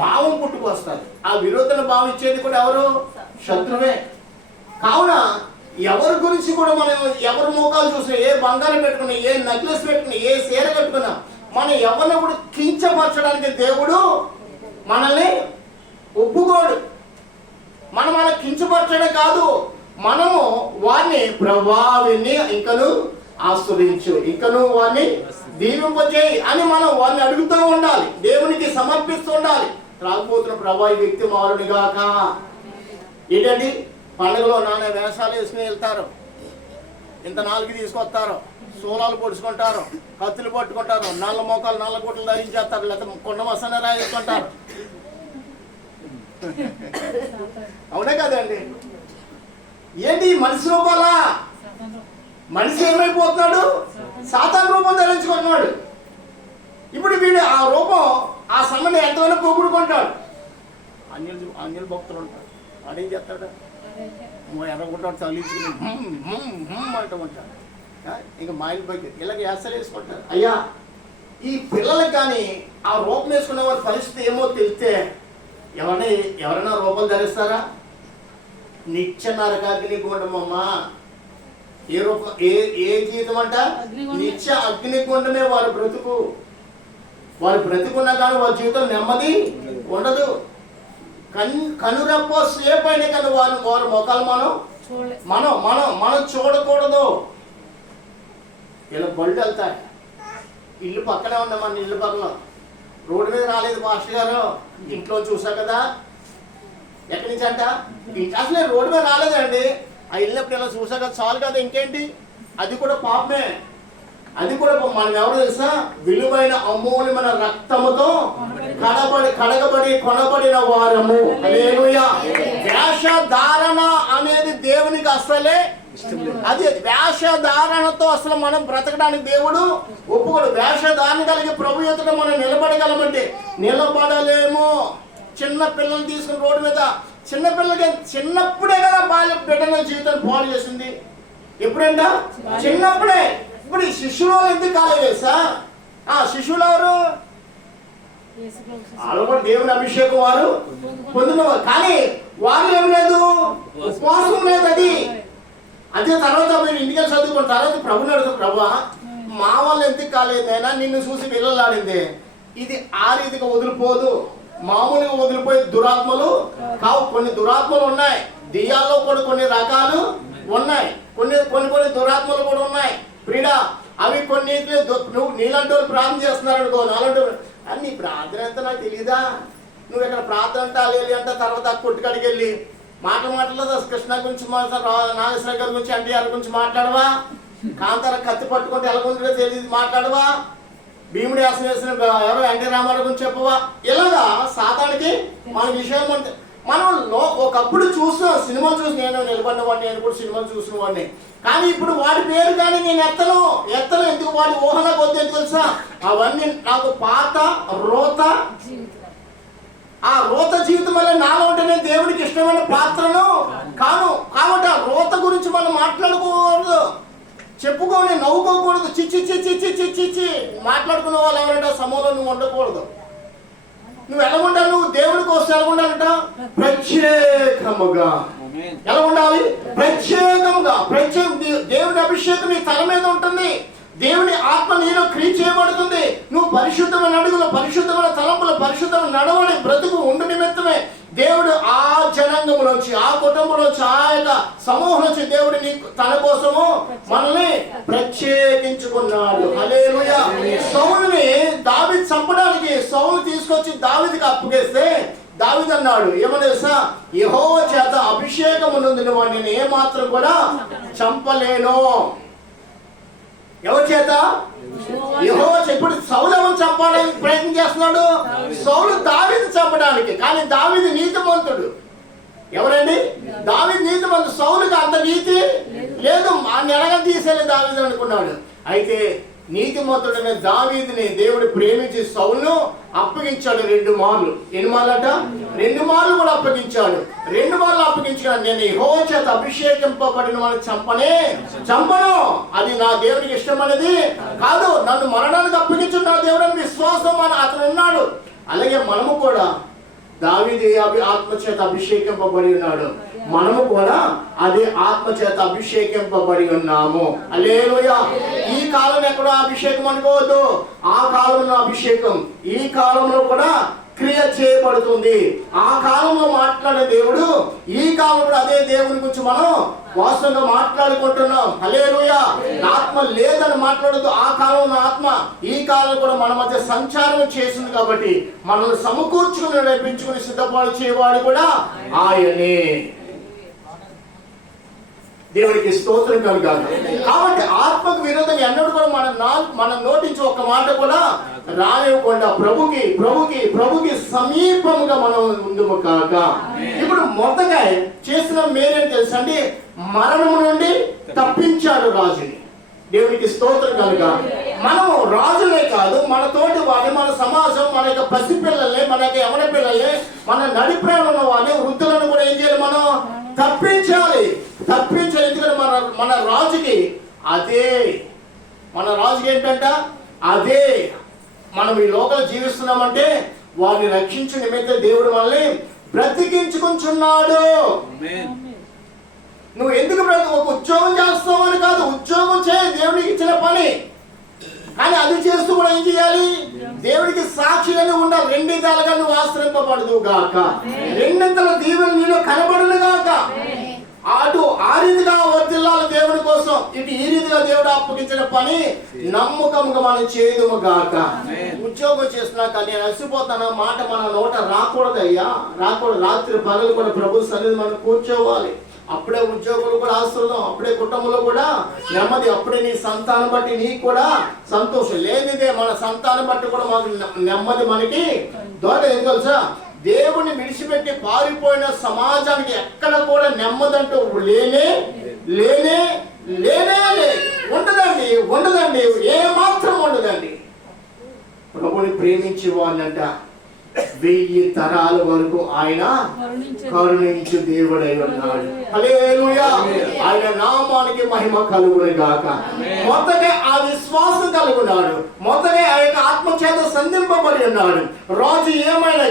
భావం పుట్టుకొస్తుంది. ఆ విరోధమైన భావం ఇచ్చేది కూడా ఎవరు? శత్రువే. కావున ఎవరి గురించి కూడా మనం ఎవరి మోకాలు చూసినా, ఏ బంగారం పెట్టుకున్నా, ఏ నెక్లెస్ పెట్టుకున్నా, ఏ చీర కట్టుకున్నా, మనం ఎవరిని కూడా కించపరచడానికి దేవుడు మనల్ని ఒప్పుకోడు. మనం అలా కించపరచడం కాదు, మనము వారిని ప్రభావిని ఇంకను ఆస్వాదించు, ఇంకను వారిని దీవింపజేయి అని మనం వారిని అడుగుతూ ఉండాలి, దేవునికి సమర్పిస్తూ ఉండాలి. రాకపోతున్న ప్రభా ఈ వ్యక్తి మారుని గాక. ఏంటండి పండుగలో నాన్న వేషాలు వేసుకుని వెళ్తారు, ఇంత నాలుగు తీసుకొస్తారు, సోలాలు పొడుచుకుంటారు, కత్తులు పట్టుకుంటారు, నల్ల మోకాలు నల్ల గుట్టలు ధరించేస్తారు, లేకపోతే కొండ మసాలా రాయించుకుంటారు. అవునే కదండి? ఏంటి మనిషి రూపాలా? మనిషి ఏమైపోతున్నాడు? సాతాను రూపం ధరించుకుంటున్నాడు. ఇప్పుడు వీడు ఆ రూపం ఆ సమయంలో ఎంతగానో పొగుడుకుంటాడు. అన్యుల భక్తులు ఉంటాడు, వాడేం చేస్తాడు? ఎర్రగుంటాడు, తగిలించుకుని అంటూ ఉంటాడు. ఇంకా మాయిల్ బయట ఇలాగ యాసలు వేసుకుంటారు. అయ్యా ఈ పిల్లలకు కానీ ఆ రూపం వేసుకున్న వారి పరిస్థితి ఏమో తెలిస్తే ఎవరైనా రూపాలు ధరిస్తారా? నిత్య నరకాగ్ని గుండమమ్మా. ఏ రూపం ఏ జీవితం అంట? నిత్య అగ్నిగుండమే వారి బ్రతుకు. వారి బ్రతుకున్నా కానీ వారి జీవితం నెమ్మది ఉండదు. కనురెప్ప సేపు అయినా కానీ వారి మొఖాలు మనం చూడకూడదు. ఇలా బళ్ళు వెళ్తాయి, ఇల్లు పక్కనే ఉన్నాయి, మన ఇల్లు పక్కన రోడ్డు మీద రాలేదు పాస్టర్ గారు, ఇంట్లో చూసా కదా. ఎక్కడి నుంచి అంట? అసలు రోడ్డు మీద రాలేదండి, ఆ వెళ్ళినప్పుడు ఇలా చూసా కదా చాలు కదా, ఇంకేంటి? అది కూడా పాపమే. అది కూడా మనం ఎవరు తెలుసా? విలువైన అమూల్యమైన రక్తముతో కడగబడి కొనబడిన వారము. హల్లెలూయా. వేషధారణ అనేది దేవునికి అసలే అది వేషధారణతో అసలు మనం బ్రతకడానికి దేవుడు ఒప్పుకోడు. వేషధారణ కలిగి ప్రభు ఎదుట మనం నిలబడగలమంటే నిలబడలేము. చిన్న పిల్లలు తీసుకుని రోడ్డు మీద, చిన్న పిల్లలకి చిన్నప్పుడే కదా బిడ్డల జీవితాన్ని పాడు చేసింది. ఎప్పుడంట? చిన్నప్పుడే. ఇప్పుడు ఈ శిష్యులు ఎందుకు కాలేదు సార్? ఆ శిష్యులు ఎవరు? వాళ్ళు కూడా దేవుని అభిషేకం వారు పొందినవారు, కానీ వారు ఏం లేదు, ఉపవాసం లేదు. అది అదే తర్వాత మీరు ఇంటికి చదువుకున్న తర్వాత ప్రభుని అడుగుతారు, ప్రభా మా వాళ్ళు ఎందుకు కాలేదైనా నిన్ను చూసి పిల్లలాడింది. ఇది ఆ రీతిగా వదిలిపోదు, మామూలుగా వదిలిపోయే దురాత్మలు కావు. కొన్ని దురాత్మలు ఉన్నాయి, దెయ్యాల్లో కూడా కొన్ని రకాలు ఉన్నాయి, కొన్ని దురాత్మలు కూడా ఉన్నాయి ప్రియుడా. అవి కొన్ని నువ్వు నీలాంటి వాళ్ళు ప్రార్థన చేస్తున్నారు అనుకో, నాలంటి నీ ప్రార్థన ఎంత నాకు తెలియదా? నువ్వు ఇక్కడ ప్రార్థన అంటే అలేలి అంటే తర్వాత కొట్టుకాడికి వెళ్ళి మాటల్లో కృష్ణ గురించి నాగేశ్వర గారి గురించి ఎన్టీఆర్ గురించి మాట్లాడవా? కాంతార కత్తి పట్టుకుంటే ఎలా ఉంటుందో తెలియదు మాట్లాడవా? భీముడి ఆసనం వేసిన ఎవరో ఎన్టీ రామారావు గురించి చెప్పవా? ఇలాగా సాతానికి మన విషయం అంటే మనం ఒకప్పుడు చూసిన సినిమాలు చూసి, నేను నిలబడిన వాడిని, నేను కూడా సినిమాలు చూసిన వాడిని, కానీ ఇప్పుడు వాడి పేరు కానీ నేను ఎత్తను. ఎందుకు? వాడి ఊహన కొద్ది ఎందుకు తెలుసా? అవన్నీ నాకు పాత రోత, ఆ రోత జీవితం వల్ల నాలో ఉంటే నేను దేవుడికి ఇష్టమైన పాత్రను కాను. కాబట్టి ఆ రోత గురించి మనం మాట్లాడుకోకూడదు, చెప్పుకొని నవ్వుకోకూడదు. చిచ్చి చిచ్చి చిచ్చి చిచ్చి మాట్లాడుకునే వాళ్ళు ఎవరంటే సమూహంలో నువ్వు ఉండకూడదు. నువ్వు ఎలా ఉండాలి? నువ్వు దేవుడి కోసం ఎలా ఉండాలంట? ప్రత్యేకముగా. ఎలా ఉండాలి? ప్రత్యేకముగా. దేవుని అభిషేకం నీ తల మీద ఉంటుంది, దేవుని ఆత్మ నీలో క్రియ చేయబడుతుంది. నువ్వు పరిశుద్ధమైన అడుగులు, పరిశుద్ధమైన తలంపులు, పరిశుద్ధమైన నడవడి బ్రతుకు ఉండు నిమిత్తమే దేవుడు ఆ జనాంగంలోంచి, ఆ కుటుంబంలోంచి, ఆ యొక్క సమూహం నుంచి దేవుడు తన కోసము మనల్ని ప్రత్యేకించుకున్నాడు. హల్లెలూయా. సౌలుని దావీదు చంపడానికి సౌలు తీసుకొచ్చి దావీదుకి అప్పగిస్తే దావీదు అన్నాడు ఏమని తెలుసా? యెహోవా చేత అభిషేకము నొందిన వాడిని ఏమాత్రం కూడా చంపలేను. ఎవరి చేత? యెహోవా. ఇప్పుడు సౌలు ఎవరు చంపాలని ప్రయత్నం చేస్తున్నాడు? సౌలు దావీదు చంపడానికి. కానీ దావీదు నీతిమంతుడు. ఎవరండి? దావీదు నీతిమంతుడు. సౌలుకి అంత నీతి లేదు, ఆ నెలగా తీసేలే దావీదు అనుకున్నాడు. అయితే నీతిమంతుడైన దావీదుని దేవుడు ప్రేమించి సౌలును అప్పగించాడు 2 మార్లు. ఎన్ని మార్లు అట? 2 మార్లు కూడా అప్పగించాడు. 2 మార్లు అప్పగించాడు. నేను యెహోవా చేత అభిషేకింపబడిన వాడిని చంపను. అది నా దేవునికి ఇష్టమైనది కాదు. నన్ను మరణానికి అప్పగించు నా దేవుడని విశ్వాసం అతను ఉన్నాడు. అలాగే మనము కూడా దావీదు ఆత్మచేత అభిషేకింపబడి ఉన్నాడు, మనము కూడా అదే ఆత్మచేత అభిషేకింపబడి ఉన్నాము. హల్లెలూయా. ఈ కాలం ఎక్కడో అభిషేకం అనుకోవద్దు, ఆ కాలంలో అభిషేకం ఈ కాలంలో కూడా క్రియ చేయబడుతుంది. ఆ కాలంలో మాట్లాడే దేవుడు ఈ కాలంలో అదే దేవుని గురించి మనం వాస్తవంగా మాట్లాడుకుంటున్నాం. హల్లెలూయా. ఆత్మ లేదని మాట్లాడదు. ఆ కాలంలో ఆత్మ ఈ కాలంలో కూడా మన మధ్య సంచారం చేసింది కాబట్టి మనల్ని సమకూర్చుకుని నడిపించుకుని సిద్ధపాటు చేయవాడు కూడా ఆయనే. దేవునికి స్తోత్రం కలుగాలి. కాబట్టి ఆత్మకు విరోధం ఎన్నడూ కూడా మన నోటించి ఒక్క మాట కూడా రానివ్వకుండా ప్రభుకి సమీపముగా మనం ముందుము కాక. ఇప్పుడు మొదటగా చేసిన మేరేం తెలుసండి? మరణము నుండి తప్పించాడు రాజుని. దేవునికి స్తోత్రం కనుక మనం రాజులే కాదు, మన తోటి వారిని, మన సమాజం, మన యొక్క పసిపిల్లల్ని, మన యొక్క యవన పిల్లల్ని, మన నడిప్రేమ వారిని, వృద్ధులను కూడా ఏం చేయాలి? మనం తప్పించాలి. ఎందుకంటే మన రాజుకి అదే, మన రాజుకి ఏంటంట? అదే మనం ఈ లోకంలో జీవిస్తున్నామంటే వారిని రక్షించు నిమిత్తం దేవుడు మనల్ని బ్రతికించుకుంటున్నాడు. నువ్వు ఎందుకు ఒక ఉద్యోగం చేస్తావని కాదు, ఉద్యోగం చేయి, దేవుడికి ఇచ్చిన పని. కానీ అది చేస్తూ కూడా ఏం చేయాలి? దేవుడికి సాక్షిగానే ఉండాలి. 2 విధాలుగా నువ్వు ఆశ్రయింపబడదు గాక, 2 దీవెన నీలో కనబడును గాక. అటు ఆ రీతిగా వర్ధిల్లాలి దేవుడి కోసం, ఇటు ఈ రీతిగా దేవుడు అప్పగించిన పని నమ్మకంగా మనం చేయదుము గాక. ఉద్యోగం చేస్తున్నాక నేను అలసిపోతాను మాట మన నోట రాకూడదు అయ్యా, రాకూడదు. రాత్రి పగలు కూడా ప్రభు సన్నిధి మనం కూర్చోవాలి. అప్పుడే ఉద్యోగులు కూడా ఆశ్రదం, అప్పుడే కుటుంబంలో కూడా నెమ్మది, అప్పుడే నీ సంతానం బట్టి నీకు కూడా సంతోషం. లేనిదే మన సంతానం బట్టి కూడా మాకు నెమ్మది మనకి దొరకదు. ఎందుకు తెలుసా? దేవుని విడిచిపెట్టి పారిపోయిన సమాజానికి ఎక్కడ కూడా నెమ్మదంటూ లేనే లేనే లేనే ఉండదండి, ఉండదండి, ఏ మాత్రం ఉండదండి. ప్రభుని ప్రేమించే వాళ్ళంట 1000 తరాల వరకు ఆయన కరుణించు దేవుడై ఉన్నాడు. హల్లెలూయా. ఆయన నామానికి మహిమ కలుగును గాక. మొత్తగా ఆ విశ్వాసం కలుగున్నాడు, మొత్తగా ఆ యొక్క ఆత్మచేత సంధింపబడి ఉన్నాడు. రాజు ఏమైనా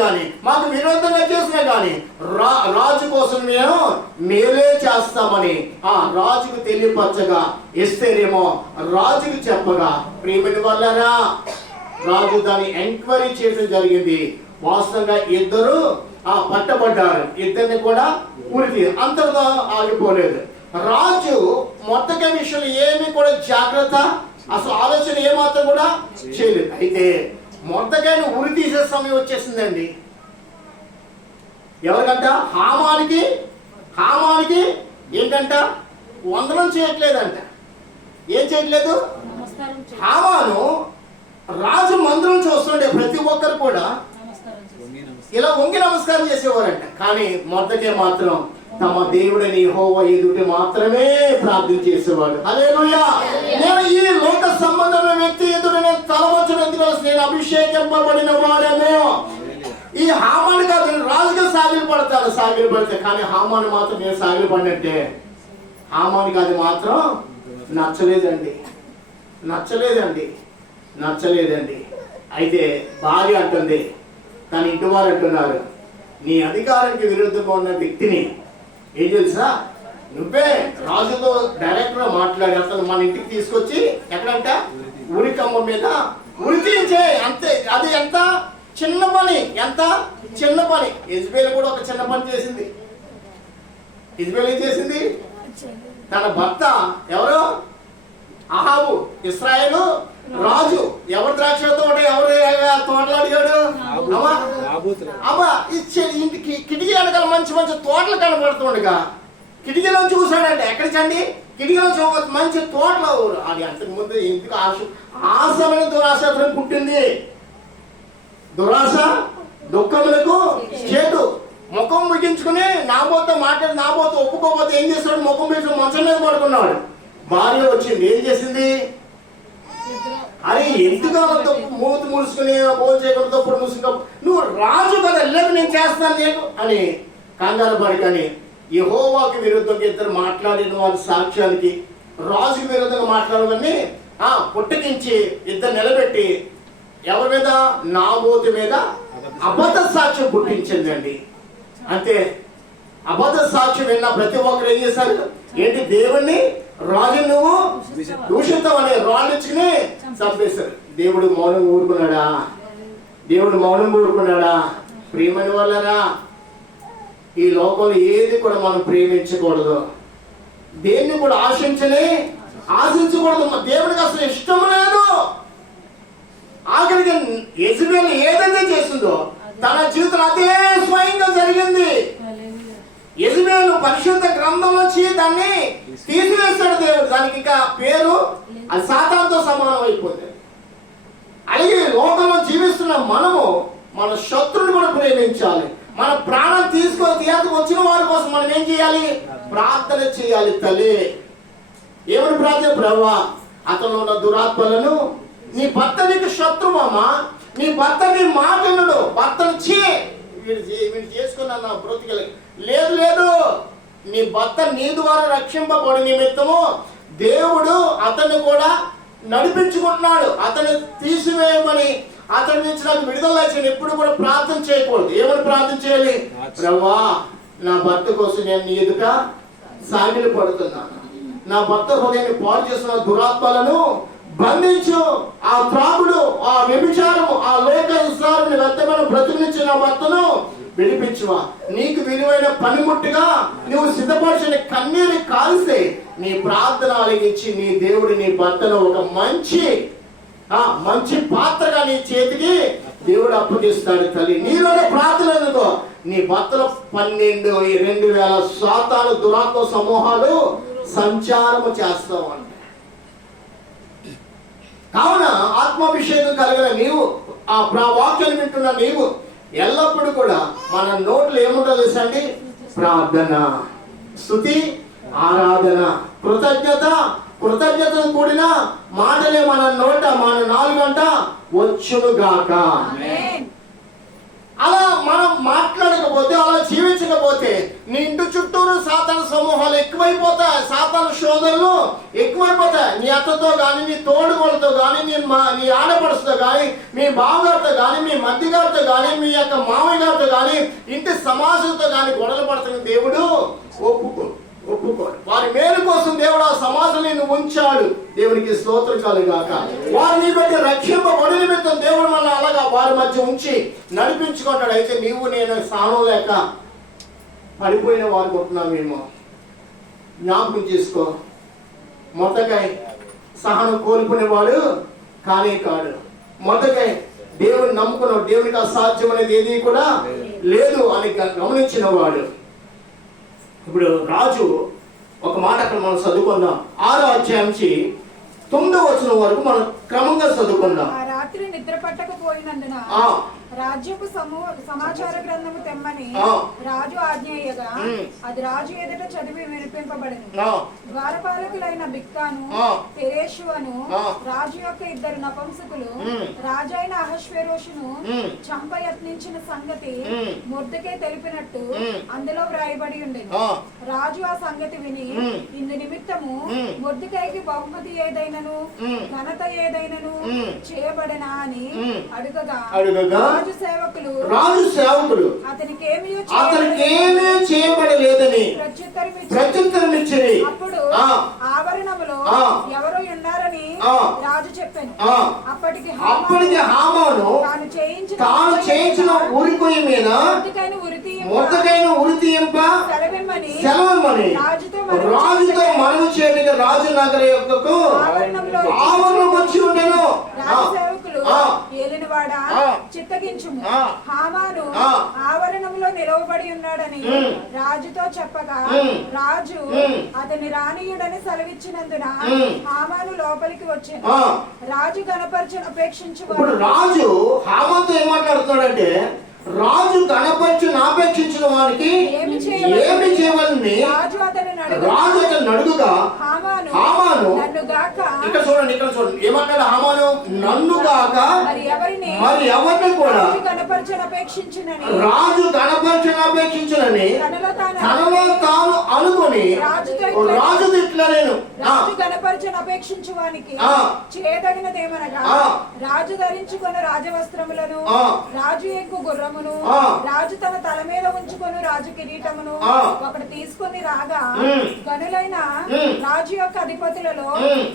గాని మాకు విరోధంగా చేసినా గాని రాజు కోసం మేము మేలే చేస్తామని ఆ రాజుకు తెలియపరచగా ఎస్తేరేమో రాజుకు చెప్పగా, ప్రియమైన వాళ్ళరా, రాజు దాన్ని ఎంక్వైరీ చేయడం జరిగింది. వాస్తవంగా ఇద్దరు పట్టబడ్డారు, ఇద్దరిని కూడా ఉరికి. అంతటితో ఆగిపోలేదు. రాజు మొత్తగా విషయంలో ఏమి కూడా జాగ్రత్త, అసలు ఆలోచన ఏమాత్రం కూడా చేయలేదు. అయితే మొత్తగాని ఉరి తీసే సమయం వచ్చేసిందండి. ఎవరికంట? హామానికి ఏంటంట? వందనం చేయట్లేదంట. ఏం చేయట్లేదు? హామాను రాజు మందిరం చూస్తుండే ప్రతి ఒక్కరు కూడా ఇలా వంగి నమస్కారం చేసేవారంట. కానీ మొదటే మాత్రం తమ దేవుడిని యెహోవా ఎదుట మాత్రమే ప్రార్థన చేసేవాడు. హల్లెలూయా. నేను ఈ లోక సంబంధమైన వ్యక్తి ఎదుట నేను తలవంచడం ఎందుకు? నేను అభిషేకింపబడిన వాడేమో. ఈ హామాను కాదు, రాజుగా సాగిలు పడితే, కానీ హామాను మాత్రం నేను సాగిలు పడినట్టే. హామానికి అది మాత్రం నచ్చలేదండి. అయితే భార్య అంటుంది, తన ఇంటి వారు అంటున్నారు, నీ అధికారానికి విరుద్ధంగా ఉన్న వ్యక్తిని ఏం తెలుసా, నువ్వే రాజుతో డైరెక్ట్ గా మాట్లాడి అతను మన ఇంటికి తీసుకొచ్చి ఎక్కడంట ఉరికమ్మ మీద ఉరి తీయించే. అంతే. అది ఎంత చిన్న పని. యెజబెల్ కూడా ఒక చిన్న పని చేసింది. యెజబెల్ ఏం చేసింది? తన భర్త ఎవరు? అహాబు, ఇశ్రాయేలు రాజు. ఎవరు ద్రాక్ష తోట, ఎవరు తోటలు అడిగాడు? ఇంటికి కిటికీ వెనకాల మంచి తోటలు కనబడుతుండగా కిటికీలో చూసాడంటే, ఎక్కడికండి? కిటికీలో ఒక మంచి తోటలో. అది అంతకు ముందు ఇంటికి ఆశమైన దురాశ పుట్టింది. దురాశ దుఃఖములకు చేటు. ముఖం ముగించుకుని నాబోతో ఒప్పుకోపోతే ఏం చేస్తాడు? ముఖం మీద మంచం మీద పడుకున్నాడు. భార్య వచ్చింది, ఏం చేసింది? అరే ఎందుకు మూతి ముడుచుకుని భోజనం చేయకుండా తప్పుడు ముసుకు, నువ్వు రాజు కదా, లేదు నేను చేస్తాను నేను అని కంగారు పడి. కానీ యెహోవాకి విరుద్ధంగా ఇద్దరు మాట్లాడిన వాళ్ళ సాక్ష్యానికి రాజుకి విరుద్ధంగా మాట్లాడమని పుట్టకించి ఇద్దరు నిలబెట్టి ఎవరి మీద? నాబోతు మీద అబద్ధ సాక్ష్యం పుట్టించిందండి. అంతే. అబద్ధ సాక్ష్యం విన్న ప్రతి ఒక్కరు ఏం చేశారు? ఏంటి? దేవుణ్ణి, రాజు నువ్వు దూషితం అనే రాళ్ళుచ్చుకుని చంపేశారు. దేవుడు మౌనం ఊరుకున్నాడా? ప్రియమైన వాళ్ళరా, ఈ లోకంలో ఏది కూడా మనం ప్రేమించకూడదు, దేన్ని కూడా ఆశించకూడదు. దేవుడికి అసలు ఇష్టం లేదు. ఆఖరికి యెజబెల్ ఏదైతే చేస్తుందో తన జీవితంలో అదే స్వయంగా జరిగింది. యెజబెల్ పరిశుద్ధ గ్రంథం నుంచి దాన్ని తీసివేశాడు దేవుడు. దానికి ఇంకా పేరు అది సాతానుతో సమానం అయిపోతుంది. అలాగే లోకంలో జీవిస్తున్న మనము మన శత్రువుని కూడా ప్రేమించాలి. మన ప్రాణం తీయకు వచ్చిన వారి కోసం మనం ఏం చేయాలి? ప్రార్థన చేయాలి. తల్లి ఏమని ప్రార్థన? ప్రభువా, అతను ఉన్న దురాత్మలను, నీ భర్త నీకు శత్రువమ్మా, నీ భర్త నీ మాటనుడు, భర్తను వీడు చేసుకున్నా నా బ్రతికలే. లేదు, నీ భర్త నీ ద్వారా రక్షింపబడి నిమిత్తము దేవుడు అతన్ని కూడా నడిపించుకుంటున్నాడు. అతన్ని తీసివేయమని, అతని నుంచి నాకు విడుదల ఇచ్చిన. ఎప్పుడు కూడా ప్రార్థన చేయకూడదు. ఏమని ప్రార్థన చేయాలి? ప్రభువా, నా భర్త కోసం నేను నీ ఎదుట సాగిలు పడుతున్నాను. నా భర్త హృదయాన్ని పాడు చేస్తున్న దురాత్మలను బంధించు. ఆ త్రాగుడు, ఆ వ్యభిచారము, ఆ లోక విస్తారాన్ని వ్యర్థమైన బ్రతుకునిచ్చి నా భర్తను విడిపించువా. నీకు విలువైన పనిముట్టుగా నువ్వు సిద్ధపరిచిన కన్నీరు కాల్సి నీ ప్రార్థన ఆలగించి నీ దేవుడి నీ భర్తను ఒక మంచి మంచి పాత్రగా నీ చేతికి దేవుడు అప్పగిస్తాడు తల్లి. నీలోనే ప్రార్థన ఎందుకో నీ భర్తలో 12,000 శాతాలు దురాత్మ సమూహాలు సంచారము చేస్తావు అంటే. కావున ఆత్మాభిషేకం కలిగిన నీవు, ఆ వాక్యాన్ని వింటున్న నీవు ఎల్లప్పుడూ కూడా మన నోట్లో ఏముంటుందో తెలుసా అండి? ప్రార్థన, స్తుతి, ఆరాధన, కృతజ్ఞతతో కూడిన మాటలే మన నోట, మన నాలుగంట వచ్చునుగాక. అలా మనం మాట్లాడకపోతే, అలా జీవించకపోతే నీ ఇంటి చుట్టూరు సాతాను సమూహాలు ఎక్కువైపోతాయి, సాతాను శోధనలు ఎక్కువైపోతాయి. నీ అత్తతో కానీ, నీ తోడుగోలతో కానీ, నీ ఆడపడుచుతో కానీ, మీ బావగారితో కానీ, మీ మధ్యగారితో కానీ, మీ యొక్క మామయ్య గారితో కానీ, ఇంటి సమాజంతో కానీ గొడవలు పడుతున్న దేవుడు ఒప్పుకోడు. వారి మేలు కోసం దేవుడు ఆ సమాజం నిన్ను ఉంచాడు. దేవునికి స్తోత్రం కలుగాక. వారిని బట్టి రక్షింపబడి నిమిత్తం దేవుడు మన అలాగా వారి మధ్య ఉంచి నడిపించుకుంటాడు. అయితే నీవు నేను స్థానం లేక పడిపోయిన వారికి ఉంటున్నామేమో జ్ఞాపకం చేసుకో. మొదకై సహనం కోల్పోయినవాడు కానే కాడు. మొదకై దేవుని నమ్ముకున్నాడు. దేవునికి అసాధ్యం అనేది ఏది కూడా లేదు అని గమనించిన వాడు. ఇప్పుడు రాజు ఒక మాట అక్కడ మనం చదువుకుందాం. 6వ అధ్యాయం 9వ వచనం వరకు మనం క్రమంగా చదువుకుందాం. ఆ రాత్రి నిద్ర పట్టకపోయినందున రాజ్యపు సమాచార గ్రంథము తెమ్మని రాజు ఆజ్ఞేయగా అది రాజు ఎదుట చదివి వినిపింపబడెను. ద్వారపాలకులైన బిక్కాను, తెరేషువను రాజు యొక్క 2 నపుంసకులు రాజైన అహష్వేరోషును చంప యత్నించిన సంగతి మొర్దెకై తెలిపినట్టు అందులో వ్రాయబడి ఉండేది. రాజు ఆ సంగతి విని ఇందు నిమిత్తము మొర్దెకైకి బహుమతి ఏదైనను ఘనత ఏదైనను చేయబడనా అని అడుగగా రాజు సేవకులు అతనికి ఏమీ చేయబడలేదని ప్రత్యుత్తరం ఇచ్చిరి. అప్పుడు ఆవరణములో ఎవరో ఉన్నారని రాజు చెప్పాను. అప్పటికి హామాను తాను చేయించిన ఉరికొయ్య మీద మొత్తకైన ఉరి తీయింప సెలవమని రాజుతో మనవి చేయగా రాజు నగర యొక్కకు ఆవరణం వచ్చి ఉండెను. ఏలినవాడా చిత్తగించుము, హామాను ఆవరణంలో నిలవబడి ఉన్నాడని రాజుతో చెప్పగా రాజు అతని రానీయుడని సెలవిచ్చినందున హామాను లోపలికి వచ్చాను. రాజు గణపరచను అపేక్షించువాడు. రాజు హామాతో ఏం మాట్లాడుతున్నాడంటే, రాజు గణపరచును ఆపేక్షించిన వారికి ఏమి చేయవాలని రాజు అతను అడుగుగా హామాను ఇక్కడ చూడండి ఏమన్నాడు హామాను? నన్ను గాక మరి ఎవరిని కూడా రాజు గణపరచను అపేక్షించునని తనలో తాను అనుకొని రాజు ఇట్లా నేను రాజు గణపరచను అపేక్షించువానికి చేయదగినదేమనగా రాజు ధరించుకున్న రాజవస్త్రములను, రాజు ఎక్కువ గుర్రము, రాజు తన తల మీద ఉంచుకొని రాజు కిరీటమును ఒకడు తీసుకొని రాగా గనులైన రాజు యొక్క అధిపతులలో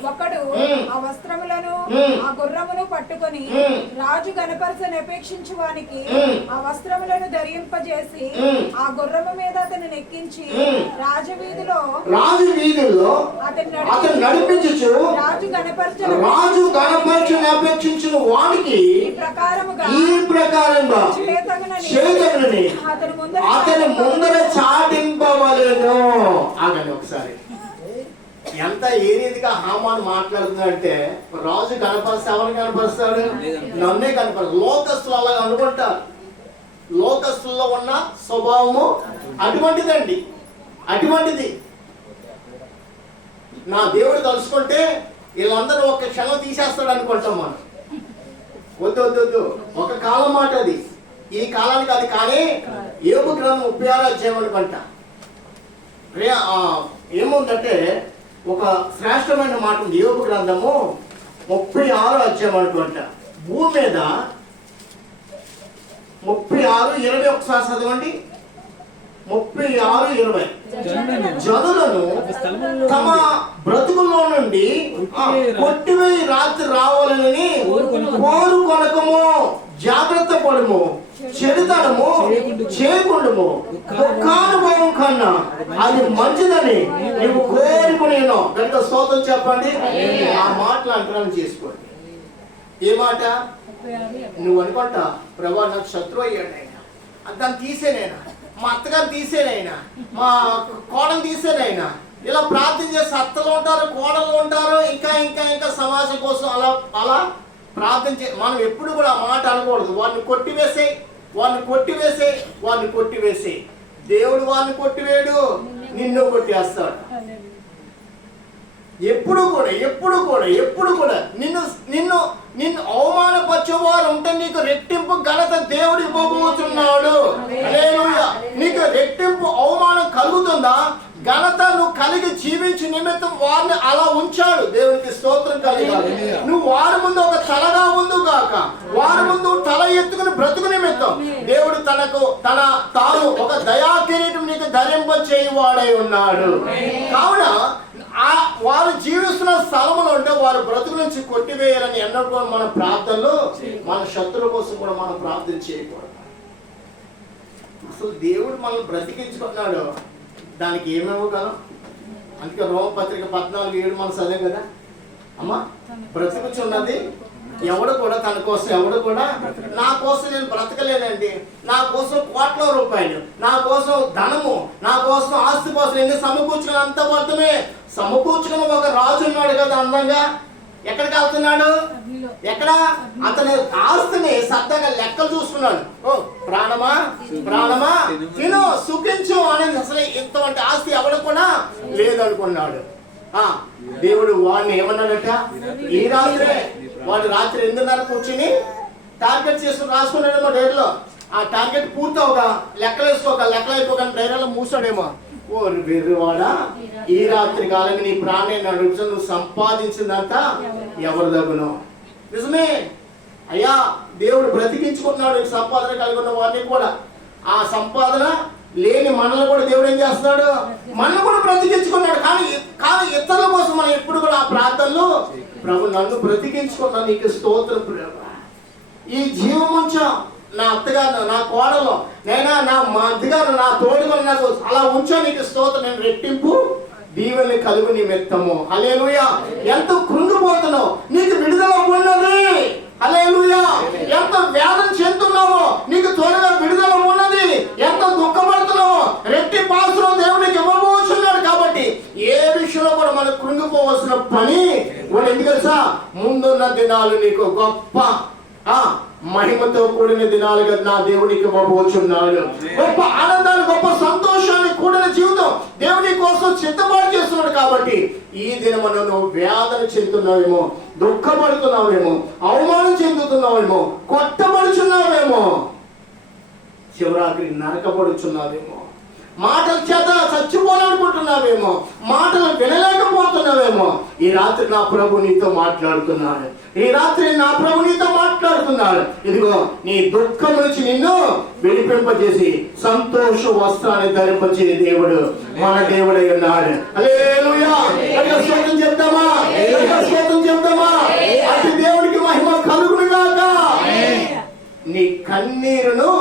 ఒకడు ఆ వస్త్రములను ఆ గుర్రమును పట్టుకొని రాజు గణపరచని అపేక్షించు వానికి ఆ వస్త్రములను ధరింపజేసి ఆ గుర్రము మీద అతను నెక్కించి రాజవీధిలో అతను నడిపించు రాజు గణపరచని అపేక్షించిన వానికి ఈ ప్రకారముగా అతని ముందర చాటింపవలెను. ఆగండి ఒకసారి. ఎంత ఏ రీతిగా హామాను మాట్లాడుతుందంటే, రాజు కనపరుస్తే ఎవరిని కనపరుస్తాడు? నన్నే కనపరుస్తాడు. లోకస్తులు అలాగా అనుకుంటారు. లోకస్తుల్లో ఉన్న స్వభావము అటువంటిదండి. అటువంటిది నా దేవుడు తలుచుకుంటే వీళ్ళందరూ ఒక క్షణం తీసేస్తాడు అనుకుంటాం మనం. వద్దు ఒక కాలం మాట అది, ఈ కాలానికి అది. కానీ యోబు గ్రంథం 36వ అధ్యాయం అనుకుంటా ఏముందంటే ఒక శ్రేష్టమైన మాట ఉంది. యోబు గ్రంథము 36వ అధ్యాయం అనుకుంటా. భూమి మీద 36:20 ఒకసారి చదవండి. 36:20 జనులను తమ బ్రతుకుల్లో నుండి కొట్టివేయి రాత్రి రావాలని కోరుకొనకము, జాగ్రత్త పడము, చెడుతనము చేయకుండము, దుఃఖానుభవం కన్నా అది మంచిదని నీవు కోరుకునేను. గంట స్తోత్రం చెప్పండి. ఆ మాటలు అంతరం చేసుకోండి. ఏ మాట? నువ్వు అనుకుంటా, ప్రభా నాకు శత్రువు అయ్యాడు ఆయన, దాన్ని తీసేనైనా, మా అత్తగారు తీసేనైనా, మా కోడలు తీసేనైనా. ఇలా ప్రార్థన చేసి అత్తలు ఉంటారు, కోడలు ఉంటారు, ఇంకా ఇంకా ఇంకా సమాజం కోసం అలా అలా ప్రార్థన మనం ఎప్పుడు కూడా ఆ మాట అనకూడదు. వాడిని కొట్టివేసే, వాడిని కొట్టివేసే, వాడిని కొట్టివేసే. దేవుడు వాడిని కొట్టివేయడు, నిన్ను కొట్టేస్తాడు. ఎప్పుడు కూడా ఎప్పుడు కూడా ఎప్పుడు కూడా నిన్ను నిన్ను నిన్ను అవమానపరిచేవారు ఉంటే నీకు రెట్టింపు ఘనత దేవుడు ఇవ్వబోతున్నాడు. హల్లెలూయా. నీకు రెట్టింపు అవమానం కలుగుతుందా? ఘనత నువ్వు కలిగి జీవించి నిమిత్తం వారిని అలా ఉంచాడు. దేవునికి స్తోత్రం కలగాలి. నువ్వు వారి ముందు ఒక తలగా ముందు గాక, వారి ముందు తల ఎత్తుకుని బ్రతుకు నిమిత్తం దేవుడు తాను ఒక దయా కిరీటం నీకు ధరింప చేయువాడై ఉన్నాడు. కావున వారు జీవిస్తున్న స్థలంలో ఉంటే వారు బ్రతుకు నుంచి కొట్టివేయాలని ఎన్నడూ మన ప్రార్థనలో మన శత్రువు కోసం కూడా మనం ప్రార్థన చేయకూడదు. అసలు దేవుడు మనల్ని బ్రతికించుకున్నాడు, దానికి ఏమివ్వగలం? అందుకే రోమపత్రిక 14:7 మనం చదివాం కదా, అమ్మా బ్రతుకుచున్నది ఎవడు కూడా తన కోసం, ఎవడు కూడా నా కోసం నేను బ్రతకలేనండి, నా కోసం కోట్ల రూపాయలు, నా కోసం ధనము, నా కోసం ఆస్తి కోసం ఎన్ని సమకూర్చుకుని అంత మొత్తమే సమకూర్చుకుని ఒక రాజు ఉన్నాడు కదా అందంగా. ఎక్కడికి వెళ్తున్నాడు? ఎక్కడ? అతని ఆస్తిని సరదాగా లెక్కలు చూసుకున్నాడు. ఓ ప్రాణమా ప్రాణమా తిను సుఖించు అనేది. అసలు ఇంతవంటి ఆస్తి ఎవడు కూడా లేదనుకున్నాడు. దేవుడు వాడిని ఏమన్నాడట? ఈ రాత్రే వాడు రాత్రి 8:30 కూర్చుని టార్గెట్ చేసుకుని రాసుకున్నాడేమో డైరీలో. ఆ టార్గెట్ పూర్తవుగా లెక్కలు అయిపోగా డైరీలో మూసాడేమో. ఓ వెర్రివాడా, ఈ రాత్రి కాలం నీ ప్రాణాన్ని అడుగుతూ నువ్వు సంపాదించిందంతా ఎవరు దగ్గును? నిజమే అయ్యా, దేవుడు బ్రతికించుకున్నాడు సంపాదన కలిగి ఉన్న వారిని కూడా. ఆ సంపాదన లేని మనల్ని కూడా దేవుడు ఏం చేస్తున్నాడు? మనల్ని కూడా బ్రతికించుకున్నాడు. కానీ ఇతరుల కోసం మనం ఎప్పుడు కూడా ఆ ప్రార్థనలు, ప్రభు నన్ను బ్రతికించుకున్నా నీకు స్తోత్రం, ఈ జీవముంచా నా అత్తగారు, నా కోడలో నైనా, మా అత్తగారు, నా తోడుగా నాకు అలా ఉంచో నీకు స్తోత్రం, నేను రెట్టింపు దీవెని కలుగు నిమిత్తము. హల్లెలూయా. ఎంత కృంగిపోతున్నావు, నీకు విడుదల ఉన్నది. హల్లెలూయా. ఎంత వేదన చెందుతున్నావో నీకు త్వరగా విడుదల ఉన్నది. ఎంత దుఃఖపడుతున్నావో రెట్టింపు ఆశీర్వాదం దేవునికి ఇవ్వబోతున్నాడు. కాబట్టి ఏ విషయంలో కూడా మనకు కృంగిపోవలసిన పని వాడు. ఎందుకు తెలుసా? ముందున్న దినాలు నీకు గొప్ప మహిమతో కూడిన దినాలుగా నా దేవునికి ఇవ్వబోతున్నాడు. గొప్ప ఆనందాన్ని, గొప్ప సంతోషాన్ని కూడిన జీవితం దేవుని కోసం సిద్ధపాటు చేస్తున్నాడు. కాబట్టి ఈ దినమున నువ్వు వేదన చెందుతున్నావేమో, దుఃఖపడుతున్నావేమో, అవమానం చెందుతున్నావేమో, కొట్టబడుచున్నావేమో, చివరాఖరి నరకబడుచున్నావేమో, మాటల చేత చచ్చిపోవాలనుకుంటున్నావేమో, మాటలు వినలేకపోతున్నావేమో. ఈ రాత్రి నా ప్రభు నీతో మాట్లాడుతున్నాడు. ఈ రాత్రి నా ప్రభు నీతో మాట్లాడుతున్నాడు. ఇదిగో నీ దుఃఖం నుంచి నిన్ను విడిపింపజేసి సంతోష వస్త్రాన్ని ధరింపచే దేవుడు మన దేవుడై ఉన్నాడు. హల్లెలూయా. స్తోత్రం చెప్తామా? స్తోత్రం చెప్తామా? అతి దేవుడికి మహిమ కలుగును గాక. నీ కన్నీరును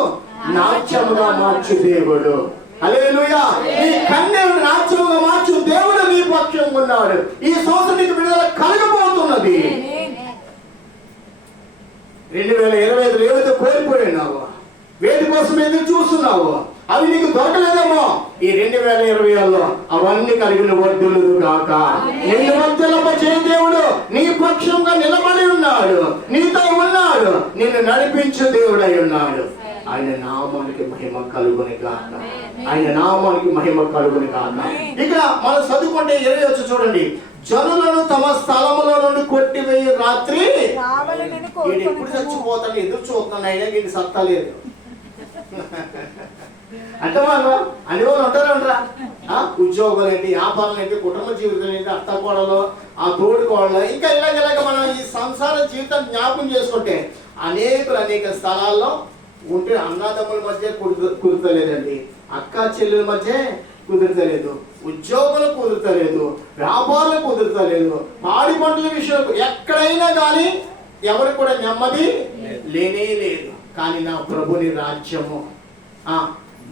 నాట్యముగా మార్చు దేవుడు. హల్లెలూయా. నీ కన్నీరు నాట్యముగా మార్చు దేవుడు నీ పక్షంగా ఉన్నాడు. ఈ సంవత్సరం నీకు విడుదల కలగబోతున్నది. 2025 ఏవైతే కోల్పోయినావో, వేటి కోసం ఎదురు చూస్తున్నావో అవి నీకు దొరకలేదేమో, ఈ 2020లో అవన్నీ కలిగిన వర్ధులు గాక. నిన్ను వర్ధలపచే దేవుడు నీ పక్షంగా నిలబడి ఉన్నాడు, నీతో ఉన్నాడు, నిన్ను నడిపించు దేవుడై ఉన్నాడు. ఆయన నామానికి మహిమ కలుగుని గాక. ఆయన నామానికి మహిమ కలుగుని గాక. ఇక్కడ మనం చదువుకుంటే 20 వచ్చి చూడండి. జనులను తమ స్థలములో నుండి కొట్టివేయి రాత్రి. ఎప్పుడు చచ్చిపోతాను ఎదురు చూస్తున్నాను, అయినా వీడి సత్తా లేదు అంటే వాళ్ళు అన్ని వాళ్ళు ఉంటారంటరా. ఉద్యోగాలు ఏంటి, వ్యాపారాలు ఏంటి, కుటుంబ జీవితం ఏంటి, అత్తకోడలు, ఆ తోడుకోడలు, ఇంకా ఇలాగ మనం ఈ సంసార జీవితాన్ని జ్ఞాపకం చేసుకుంటే అనేక స్థలాల్లో ఉంటే అన్నదమ్ముల మధ్య కుదురుతలేదండి, అక్క చెల్లెల మధ్య కుదురుతలేదు, ఉద్యోగులు కుదురుతలేదు, వ్యాపారాలు కుదురుతలేదు, పాడి పంటల విషయంలో ఎక్కడైనా కానీ ఎవరికి కూడా నెమ్మది లేనే లేదు. కానీ నా ప్రభుని రాజ్యము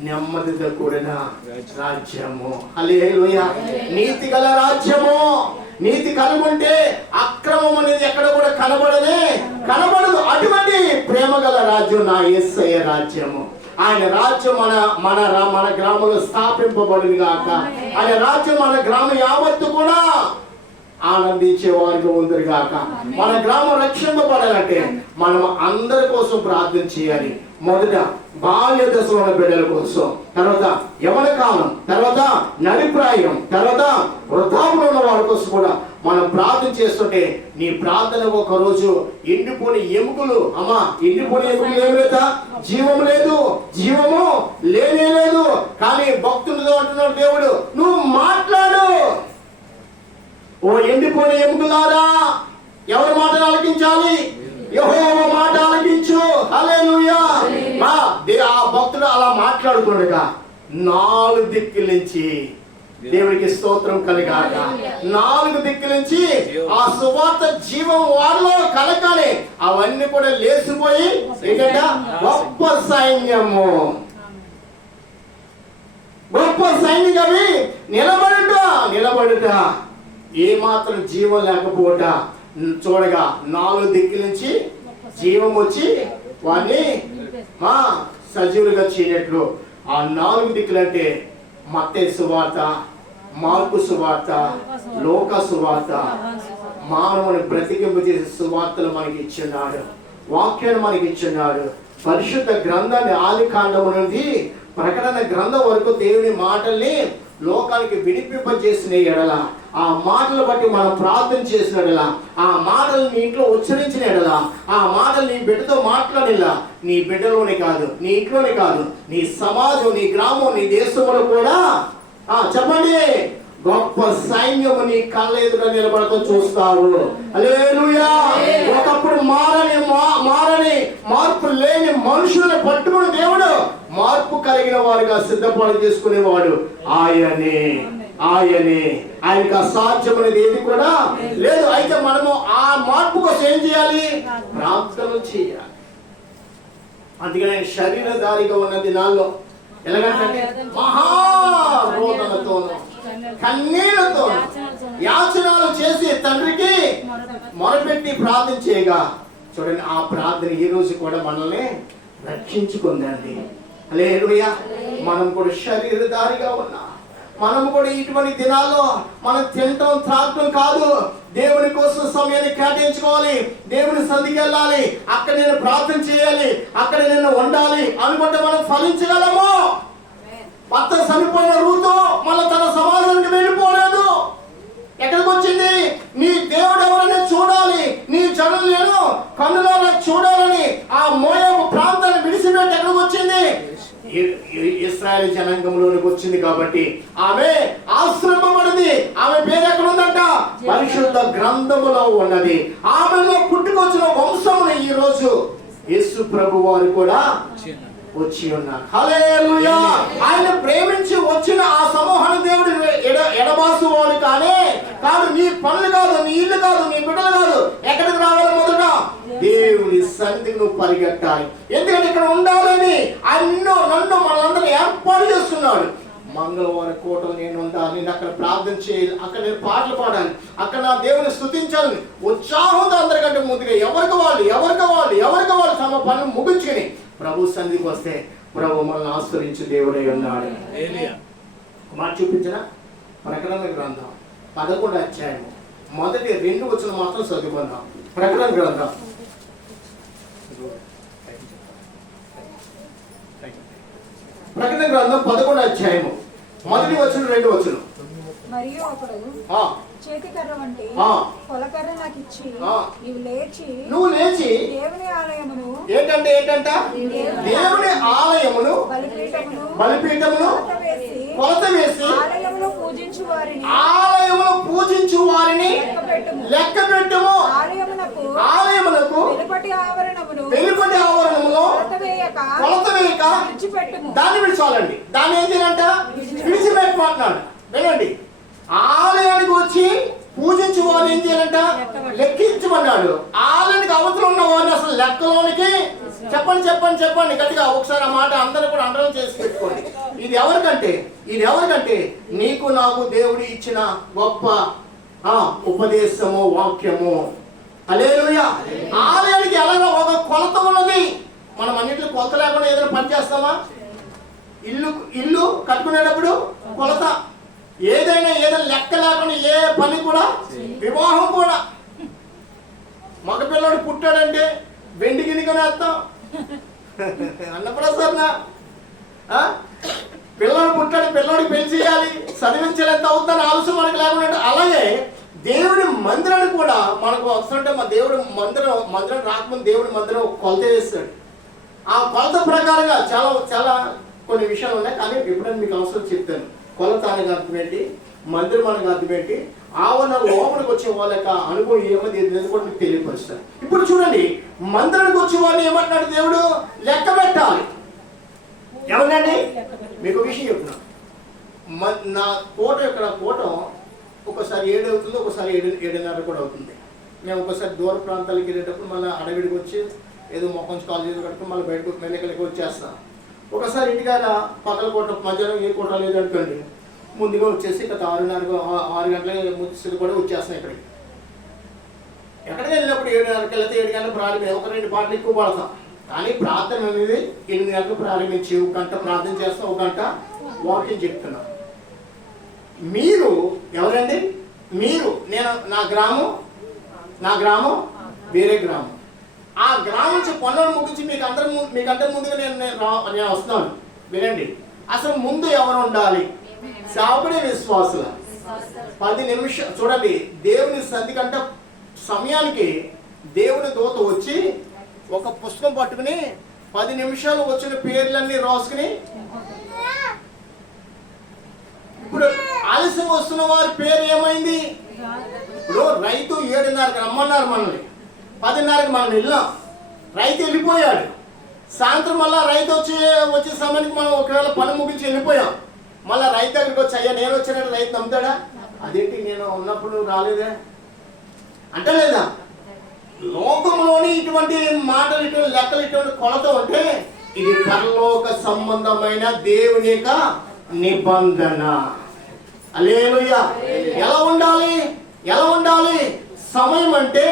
నెమ్మదితో కూడిన రాజ్యము. హల్లెలూయా. నీతి గల రాజ్యము. నీతి కనుగొంటే అక్రమం అనేది ఎక్కడ కూడా కనబడనే కనబడదు. అటువంటి ప్రేమ గల రాజ్యం నా యేసయ్య రాజ్యము. ఆయన రాజ్యం మన గ్రామంలో స్థాపింపబడింది గాక. ఆయన రాజ్యం మన గ్రామం యావత్తు కూడా ఆనందించే వారిగా ఉందరు గాక. మన గ్రామం రక్షింపబడాలంటే మనం అందరి కోసం ప్రార్థన చేయాలి. మొదట బాల్య దశలో ఉన్న బిడ్డల కోసం, తర్వాత యవన కాలం, తర్వాత నడిప్రాయం, తర్వాత వృద్ధాపులో ఉన్న వారి కోసం కూడా మనం ప్రార్థన చేస్తుంటే నీ ప్రార్థనకు ఒక రోజు ఎండిపోని ఎముకలు, అమ్మా ఎండిపోని ఎముకలు ఏమి లేదా? జీవం లేదు, జీవము లేనే లేదు. కానీ భక్తులతో అంటున్నాడు దేవుడు, నువ్వు మాట్లాడు. ఓ ఎండిపోయిన ఎముకలారా, ఎవరి మాటలు ఆలకించాలి? యెహోవా మాట ఆలకించు. హల్లెలూయా. ఆ భక్తుడు అలా మాట్లాడుతుండగా 4 దిక్కుల నుంచి దేవుడికి స్తోత్రం కలిగాక, 4 దిక్కుల నుంచి ఆ సువార్త జీవం వారిలో కలగాలి. అవన్నీ కూడా లేచిపోయి ఏంటంట? గొప్ప సైన్యము, గొప్ప సైన్యమవి నిలబడుట ఏ మాత్రం జీవం లేకపోట చూడగా 4 దిక్కుల నుంచి జీవం వచ్చి వారిని సజీవులుగా చేయనట్లు. ఆ 4 దిక్కులంటే మత్తయి సువార్త, మార్కు సువార్త, లోక సువార్త, మానవుని బ్రతికింపజేసే సువార్తలు మనకి ఇచ్చున్నాడు. వాక్యాన్ని మనకి ఇచ్చున్నాడు. పరిశుద్ధ గ్రంథాన్ని ఆది కాండము నుండి ప్రకటన గ్రంథం వరకు దేవుని మాటల్ని లోకానికి విడిపింపజేసిన ఎడల, ఆ మాటలు బట్టి మనం ప్రార్థన చేసిన ఎడల, ఆ మాటలు నీ ఇంట్లో ఉచ్చరించిన ఎడల, ఆ మాటలు నీ బిడ్డతో మాట్లాడేలా, నీ బిడ్డలోనే కాదు, నీ ఇంట్లోనే కాదు, నీ సమాజం, నీ గ్రామం, నీ దేశంలో కూడా చెప్పండి గొప్ప సైన్యము నీ కళ్ళ ఎదుట నిలబడతా చూస్తారు. హల్లెలూయా. ఒకప్పుడు మారని మార్పు లేని మనుషులను పట్టుకుని దేవుడు మార్పు కలిగిన వారుగా సిద్ధపాటు చేసుకునేవాడు ఆయనే. ఆయనకు అసాధ్యమైనది ఏది కూడా లేదు. అయితే మనము ఆ మార్పు కోసం ఏం చేయాలి? ప్రార్థన చేయాలి. అందుకని ఆయన శరీరధారిగా ఉన్న దినాల్లో ఎలాగంటే మహారోదనతోనూ కన్నీళ్లతో యాచనాలు చేసి తండ్రికి మొరపెట్టి ప్రార్థన చేయగా చూడండి, ఆ ప్రార్థన ఈ రోజు కూడా మనల్ని రక్షించుకుందండి. హల్లెలూయా. మనం కూడా శరీరధారిగా ఉన్నా, మనం కూడా ఇటువంటి దినాల్లో మనం తినటం త్రాగటం కాదు, దేవుని కోసం సమయాన్ని కేటాయించుకోవాలి, దేవుని సంధికి వెళ్ళాలి, అక్కడ నేను ప్రార్థన చేయాలి, అక్కడ నేను ఉండాలి అనుకుంటే మనం ఫలించగలము. భర్త చనిపోయిన రూతు మళ్ళీ తన సమాజానికి వెళ్ళిపోలేదు. ఎక్కడికి వచ్చింది? నీ దేవుడు ఎవరైనా చూడాలి, నీ జనులు నేను కన్నులలో చూడాలని ఆ మోయాబు ప్రాంతాన్ని విడిచిపెట్టి ఎక్కడికి వచ్చింది? ఇశ్రాయేలు జనాంగంలోనికి వచ్చింది. కాబట్టి ఆమె ఆశ్రమపడింది. ఆమె పేరు ఎక్కడ ఉందంట? పరిశుద్ధ గ్రంథములో ఉన్నది. ఆమెలో పుట్టుకొచ్చిన వంశమును ఈ రోజు యేసు ప్రభు వారు కూడా వచ్చి ఉన్నారు. హల్లెలూయా. ఆయన ప్రేమించి వచ్చిన ఆ సమూహాన్ని దేవుడు ఎడబాసు వాడు కాదు. నీ పనులు కాదు, నీ ఇల్లు కాదు, నీ బిడ్డలు కాదు. ఎక్కడికి రావాలి? మొదట దేవుని సన్నిధికి నువ్వు పరిగెట్టాలి. ఎందుకంటే ఇక్కడ ఉండాలని నన్ను మనందరూ ఏర్పాటు చేస్తున్నాడు. మంగళవారం కోటలు నేను ఉండాలి, నేను అక్కడ ప్రార్థన చేయాలి, అక్కడ నేను పాటలు పాడాలి, అక్కడ నా దేవుని స్తుతించాలి. ఉత్సాహంతో అందరికంటే ముందుగా ఎవరికి వాళ్ళు తమ పనులు ముగించుకుని ప్రభు సన్నిధికి వస్తే ప్రభు మనల్ని ఆశ్రయించి దేవుడై ఉన్నాడు. మాట చూపించిన ప్రకటన గ్రంథం 11వ అధ్యాయం మొదటి 2 వచనం మాత్రం చదువుకుందాం. ప్రకటన గ్రంథం ప్రకటన గ్రంథం 11వ అధ్యాయము మొదటి వచనం 2 వచనం. మరియు ఒకడు చేతికర్ర వంటి పొలకర్ర నాకు ఇచ్చి నువ్వు లేచి దేవుని ఆలయమును ఏంటంట దేవుని ఆలయమును బలిపీఠమును కొలత వేసి ఆలయమును పూజించు వారిని లెక్క పెట్టుము. ఆలయమునకు వెలుపటి ఆవరణములో కొలత వేయక దాన్ని విడిచాలండి. దాన్ని ఏం చేయాలంట? విడిచిపెట్టమంటున్నాడు. వినండి, ఆలయానికి వచ్చి పూజించు వారిని ఏం చేయాలంట? లెక్కించమన్నాడు. ఆలయానికి అవతల ఉన్న వారిని అసలు లెక్కలోనికి చెప్పండి గట్టిగా ఒకసారి ఆ మాట అందరూ కూడా అండర్లైన్ చేసి పెట్టుకోండి. ఇది ఎవరికంటే నీకు నాకు దేవుడు ఇచ్చిన గొప్ప ఉపదేశము, వాక్యము. హల్లెలూయా. ఆలయానికి ఎలాగో ఒక కొలత ఉన్నది. మనం అన్నింటిలో కొలత లేకుండా ఏదైనా పని చేస్తామా? ఇల్లు కట్టుకునేటప్పుడు కొలత, ఏదైనా లెక్క లేకుండా ఏ పని కూడా, వివాహం కూడా. మగపిల్లడు పుట్టాడంటే వెండి గిన్నెకొని వేస్తాం అన్నప్రసన్న. పిల్లడు పుట్టాడు, పిల్లడికి పెళ్లి చేయాలి, చదివించాలి, ఎంత అవుతుందని ఆలోచన మనకు లేకుండా. అలాగే దేవుడి మందిరాన్ని కూడా మనకు వస్తుంటే మా దేవుడు మందిరం రాకముందు దేవుడి మందిరం కొలత వేస్తాడు. ఆ కొలత ప్రకారంగా చాలా చాలా కొన్ని విషయాలు ఉన్నాయి, కానీ ఎప్పుడైనా మీకు అవసరం చెప్తాను. కొలత అనేది అర్థం ఏంటి, మందిరం అనేది అర్థం ఏంటి, ఆవరణ లోపలికి వచ్చే వాళ్ళ యొక్క అనుభవం ఏమది కూడా మీకు తెలియపరుస్తాను. ఇప్పుడు చూడండి, మందిరానికి వచ్చే వాళ్ళని ఏమంటున్నాడు దేవుడు? లెక్క పెట్టాలి. ఏమన్నాండి? మీకు విషయం చెప్తున్నా. నా కోట ఒకసారి 7 అవుతుంది, ఒకసారి 7:30 కూడా అవుతుంది. మేము ఒకసారి దూర ప్రాంతాలకు వెళ్ళేటప్పుడు మళ్ళీ అడవిడికి వచ్చి ఏదో మొక్కం కాల్ చేసి కట్టుకుని మళ్ళీ బయటకు మెల్లకలకి వచ్చేస్తాం. ఒకసారి ఇంటికాడ పక్కల కోట మధ్యాహ్నం ఏ కోట లేదు అనుకోండి, ముందుగా వచ్చేసి ఇక్కడ 6 గంటల ముచ్చి కూడా వచ్చేస్తాం. ఇక్కడికి ఎక్కడికి వెళ్ళినప్పుడు 7:30 వెళ్తే 7 గంటలకు ప్రారంభం, ఒక 2 పాటలు ఎక్కువ పడతాం. కానీ ప్రార్థన అనేది 8 గంటలకు ప్రారంభించి 1 గంట ప్రార్థన చేస్తాం, 1 గంట వాకింగ్ చెప్తున్నాం. మీరు ఎవరండి? నేను నా గ్రామం వేరే గ్రామం. ఆ గ్రామం నుంచి పనులను ముగించి మీకంటే ముందుగా నేను వస్తున్నాను. వినండి, అసలు ముందు ఎవరు ఉండాలి? చాపడే విశ్వాసుల. 10 నిమిషాలు చూడండి, దేవుని సంధి కంటే సమయానికి దేవుని దూత వచ్చి ఒక పుస్తకం పట్టుకుని 10 నిమిషాలు వచ్చిన పేర్లన్నీ రాసుకుని, ఇప్పుడు ఆలస్యం వస్తున్న వారి పేరు ఏమైంది? ఇప్పుడు రైతు 7:30కి రమ్మన్నారు మనల్ని, 10:30కి మనం వెళ్ళాం. రైతు వెళ్ళిపోయాడు. సాయంత్రం మళ్ళీ రైతు వచ్చే సమయానికి మనం ఒకవేళ పని ముగించి వెళ్ళిపోయాం. మళ్ళీ రైతు దగ్గరికి వచ్చి, అయ్యా నేను వచ్చినట్టు రైతు నమ్ముతాడా? అదేంటి నేను ఉన్నప్పుడు రాలేదే అంటే లేదా? లోకంలోని ఇటువంటి మాటలు, ఇటువంటి లెక్కలు, ఇటువంటి కొలత ఉంటే ఇది పరలోక సంబంధమైన దేవుని యొక్క నిబంధన. హల్లెలూయా. ఎలా ఉండాలి? సమయం అంటే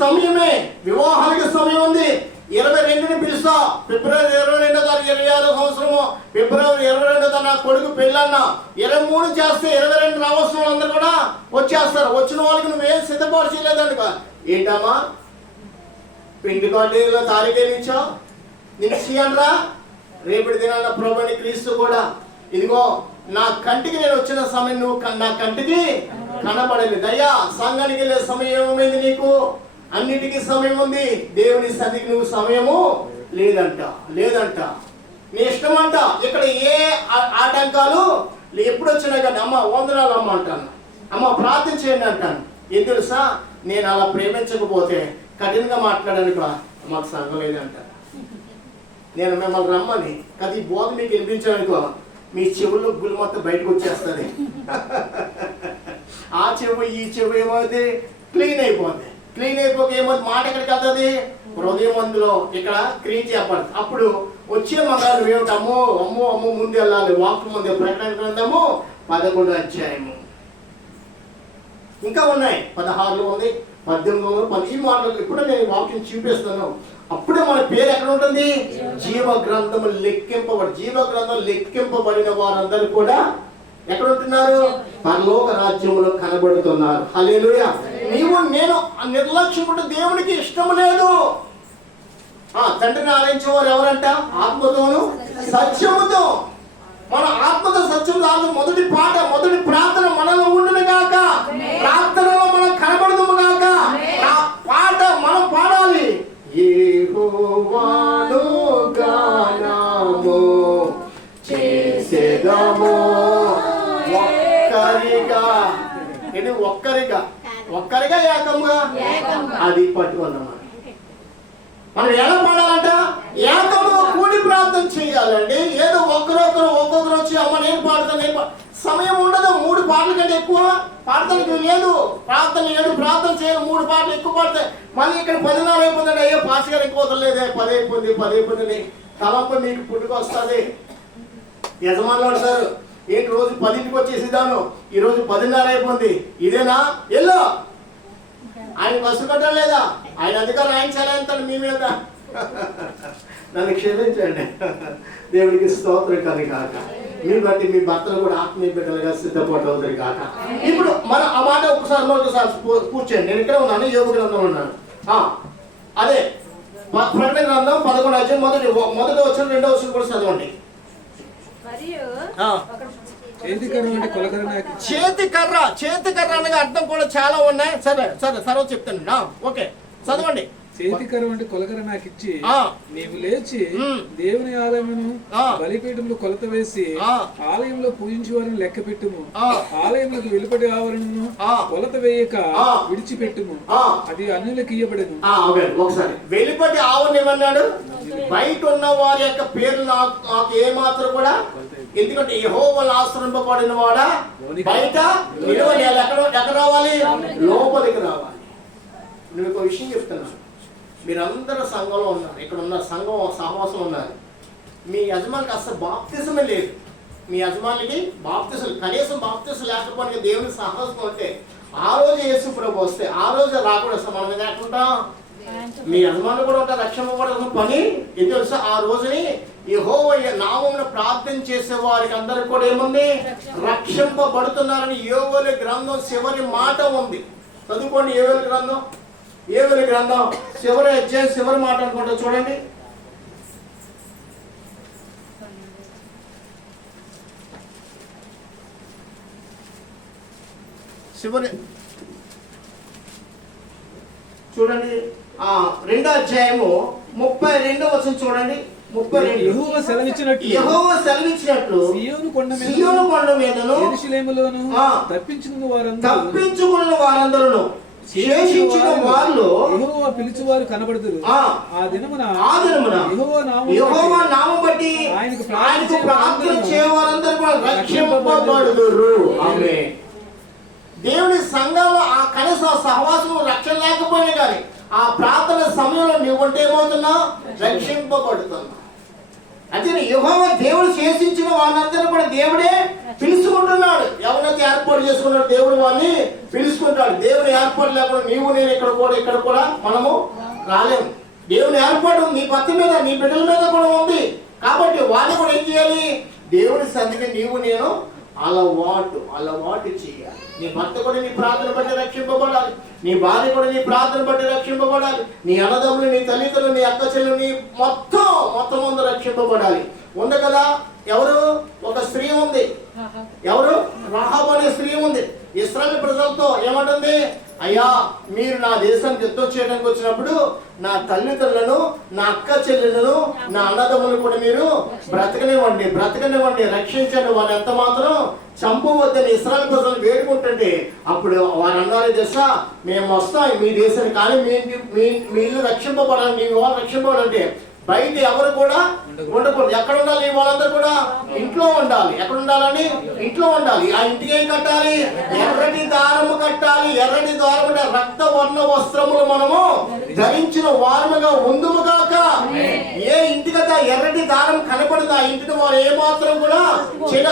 సమయమే. వివాహానికి సమయం ఉంది. 22ని పిలుస్తా, ఫిబ్రవరి 22వ తారీఖు 26వ సంవత్సరము, ఫిబ్రవరి 22వ తారీఖు నా కొడుకు పెళ్ళన్న. 23 చేస్తే 22 రావాల్సిన వాళ్ళందరూ కూడా వచ్చేస్తారు. వచ్చిన వాళ్ళకి నువ్వేం సిద్ధపాటు చేయలేదండి. ఏంటమ్మా పిండి కాటేలో తారీఖు ఏమిచ్చా నిశ్చయంరా? రేపటి దినాన ప్రభుని క్రీస్తు కూడా, ఇదిగో నా కంటికి నేను వచ్చిన సమయం నువ్వు నా కంటికి కనబడలేదు. అయ్యా సంఘానికి వెళ్ళే సమయం ఏమైంది నీకు? అన్నిటికీ సమయం ఉంది. దేవుని సన్నిధికి నువ్వు సమయము లేదంట. నీ ఇష్టం అంట. ఇక్కడ ఏ ఆటంకాలు ఎప్పుడు వచ్చినా కానీ అమ్మ వందనాలు అమ్మ అంటాను, అమ్మ ప్రార్థన చేయండి అంటాను. ఏం తెలుసా, నేను అలా ప్రేమించకపోతే కఠినంగా మాట్లాడడానికి మాకు సంఘం లేదంట. నేను మిమ్మల్ని రమ్మని కదా ఈ బోధ మీకు వినిపించానుకో, మీ చెవుల్లో గుళ్ళు మొత్తం బయటకు వచ్చేస్తుంది. ఆ చెవు ఈ చెవు ఏమవుతుంది? క్లీన్ అయిపోక ఏమవుతుంది? మాట ఎక్కడికి వెళ్తుంది? హృదయం అందులో ఇక్కడ క్రియ చేయబడుతుంది. అప్పుడు వచ్చే మగాళ్ళు ఏమిటి? అమ్మో ముందు వెళ్ళాలి. వాక్కు ముందు ప్రకటన గ్రంథము 11వ అధ్యాయము. ఇంకా ఉన్నాయి, 16లో ఉంది, 18లో 10 మాటలు. ఇప్పుడు నేను వాక్యం చూపిస్తాను. అప్పుడే మన పేరు ఎక్కడ ఉంటుంది? జీవ గ్రంథం లెక్కింపబడిన వారందరూ కూడా ఎక్కడ ఉంటున్నారు? పరలోక రాజ్యంలో కనబడుతున్నారు. హల్లెలూయా. నేను నిర్లక్ష్యపడి దేవునికి ఇష్టం లేదు. తండ్రిని ఆరాధించేవారు ఎవరంట? ఆత్మతోను సత్యముతో. మన ఆత్మతో సత్యం దాని మొదటి ప్రార్థన మనలో ఉండును గాక. ప్రార్థనలో మనం కనబడదుము గాక. ఆ పాట మనం పాడాలి. యెహోవాను గానము చేసేదము ఒక్కరిగా ఏకంగా. అది పట్టుకున్నాం. మనం ఎలా పాడాలంట? ఏకముగా కూడి ప్రార్థన చేయాలండి. ఏదో ఒక్కొక్కరు వచ్చి అమ్మ నేను పాడతాను, సమయం ఉండదు. 3 పాటల కంటే ఎక్కువ పాడతానికి లేదు. ప్రార్థన చేయాలి. 3 పాటలు ఎక్కువ పాడతాయి. మళ్ళీ ఇక్కడ 14 అయిపోతుంది. అయ్యో పాస్ గారు ఎక్కువ వదలలేదే, 10 అయిపోయింది. తలంపు మీకు పుట్టుకొస్తుంది. యజమానులు అంటారు, ఏంటి రోజు 10ంటికి వచ్చేసిదాను, ఈ రోజు 10:30 అయిపోయింది, ఇదేనా? ఎల్లో ఆయన కష్టపడ్డా లేదా? ఆయన అధికారం ఆయన చెలాయిస్తాడు మీ మీద. నన్ను క్షమించండి. దేవుడికి స్తోత్రం కలిగి కాక. మీ బట్టి మీ భర్తలు కూడా ఆత్మీయ బిడ్డలుగా సిద్ధపడవుతారు కాక. ఇప్పుడు మనం ఆ మాట ఒకసారి కూర్చోండి. నేను ఇక్కడ ఉన్నాను, యోగ గ్రంథంలో ఉన్నాను. అదే ప్రకటన గ్రంథం 11వ అధ్యాయం మొదటి వచనం 2వ వచనం కూడా చదవండి. చేతి కర్ర అనగా అర్థం కూడా చాలా ఉన్నాయి. సరే చెప్తాను. ఓకే, చదవండి. చేతికరం అంటే కొలకర నాకు ఇచ్చి నీవు లేచి దేవుని ఆలయమును బలిపీఠములు కొలత వేసి ఆలయంలో పూజించే వారిని లెక్క పెట్టుము. ఆలయంలోకి వెలుపటి ఆవరణను కొలత వేయక విడిచిపెట్టుము, అది అన్యులకు ఇయ్యబడెను. ఒకసారి వెలుపటి ఆవరణ ఏమన్నాడు? బయట ఉన్న వారి యొక్క పేరు నాకు ఏ మాత్రం కూడా, ఎందుకంటే యెహోవాను ఆశ్రయింపబడిన వాడా బయట ఎక్కడ రావాలి? లోపలికి రావాలి. నేను ఒక విషయం చెప్తున్నాను. మీరందరూ సంఘంలో ఉన్నారు, ఇక్కడ ఉన్న సంఘం సహవాసం ఉన్నారు. మీ యజమానికి అసలు బాప్తిజమే లేదు. మీ యజమానికి బాప్తిజం, కనీసం బాప్తిజం లేకపోతే దేవుని సహవాసం ఉంటే ఆ రోజు యేసు ప్రభు వస్తే ఆ రోజు రాకూడదు. మనం లేకుండా మీ యజమానులు కూడా ఉంటారు, రక్షణ కూడా పని ఇది తెలుసా. ఆ రోజుని యెహోవా నామమున ప్రార్థన చేసే వారికి అందరికి కూడా ఏముంది? రక్షింపబడుతున్నారని యోవేలు గ్రంథం చివరి మాట ఉంది. చదువుకోండి. యోవేలు గ్రంథం చివరి అధ్యాయం చివరి మాట అనుకుంటా, చూడండి. చూడండి 2వ అధ్యాయము 32వ వచనం చూడండి. 32 యెహోవా సెలవిచ్చినట్లు సీయోను కొండ మీదను యెరూషలేములోను తప్పించుకున్న వారందరూ శేషించిన వాళ్ళు యెహోవా పిలుచువారు కనబడుదురు. ఆ దినమున యెహోవా నామమును బట్టి ఆయనకు ప్రార్థన చేయవారందరూ కూడా రక్షింపబడుదురు. ఆమేన్. దేవుని సంఘంలో ఆ కనీస సహవాసం రక్షణ లేకపోయినా కానీ ఆ ప్రార్థన సమయంలో నువ్వు ఉంటే ఏమవుతున్నావు? రక్షింపబడుతున్నావు. అదే యెహోవా దేవుడు శేషించిన వాళ్ళందరూ కూడా దేవుడే పిలుచుకుంటున్నాడు. ఎవరైతే ఏర్పాటు చేసుకున్నాడు దేవుడు వాళ్ళని పిలుచుకుంటాడు. దేవుని ఏర్పాటు లేకుండా నీవు నేను ఇక్కడ కూడా మనము రాలేము. దేవుని ఏర్పాటు నీ భర్త మీద నీ బిడ్డల మీద కూడా ఉంది. కాబట్టి వాళ్ళు కూడా ఏం చేయాలి? దేవుని సన్నిధికి నీవు నేను అలవాటు చేయాలి. నీ భర్త కూడా నీ ప్రార్థన బట్టి రక్షింపబడాలి. నీ భార్య కూడా నీ ప్రార్థన బట్టి రక్షింపబడాలి. నీ అన్నదమ్ములు, నీ తల్లిదండ్రులు, నీ అక్క చెల్లెలు, నీ మొత్తం అందరూ రక్షింపబడాలి. ఉంది కదా. ఎవరు? ఒక స్త్రీ ఉంది. ఎవరు? రాహాబు అనే స్త్రీ ఉంది. ఇశ్రాయేలు ప్రజలతో ఏమంటుంది? అయ్యా, మీరు నా దేశానికి యుద్ధం చేయడానికి వచ్చినప్పుడు నా తల్లిదండ్రులను, నా అక్క చెల్లెలను, నా అన్నదమ్ములను కూడా మీరు బ్రతకనివ్వండి, రక్షించండి, వారు ఎంత మాత్రం చంపవద్దని ఇశ్రాయేలు ప్రజలు వేడుకుంటుంటే అప్పుడు వారు అన్నారు, తెలుసా, మేము వస్తాం మీ దేశానికి, కానీ మీ ఇల్లు రక్షింపబడాలి, మీ వాళ్ళు రక్షింపబడాలంటే బయట ఎవరు కూడా ఉండకూడదు. ఎక్కడ ఉండాలి? వాళ్ళందరూ కూడా ఇంట్లో ఉండాలి. ఎక్కడ ఉండాలని? ఇంట్లో ఉండాలి. ఆ ఇంటికి ఏం కట్టాలి? ఎర్రటి దారము కట్టాలి. ఎర్రటి దారము అంటే రక్త వర్ణ వస్త్రములు మనము ధరించిన వారముగా ఉందుముగాక. ఏ ఇంటికైతే ఎర్రటి దారం కనపడదు ఆ ఇంటిని వారు ఏమాత్రం కూడా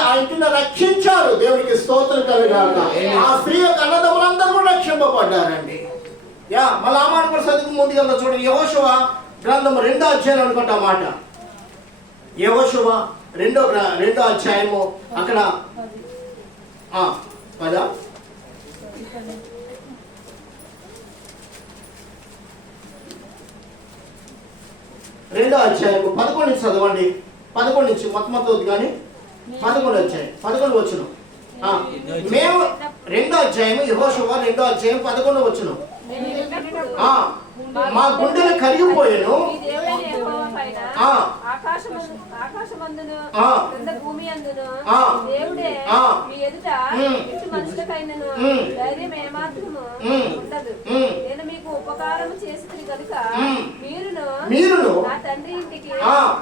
ఆ ఇంటిని రక్షించారు. దేవునికి స్తోత్రం కలుగాక. ఆ స్త్రీ యొక్క అన్నదమ్ములందరూ కూడా రక్షింపబడ్డారండి. మళ్ళీ ఆ మాట కూడా చదువు ముందుగా చూడండి. యెహోషువ గ్రంథం 2వ అధ్యాయం అనుకుంటా మాట. యెహోషువ 2వ అధ్యాయము అక్కడ 2వ అధ్యాయము 11 నుంచి చదవండి. 11 నుంచి మొత్తం కానీ 11 అధ్యాయం 11 వచనం. మేము 2వ అధ్యాయము యెహోషువ 2వ అధ్యాయం 11 వచనం. మా గుండెలు కరిగిపోయాను. నేను మీకు ఉపకారం చేసి కనుక మీరును నా తండ్రి ఇంటికి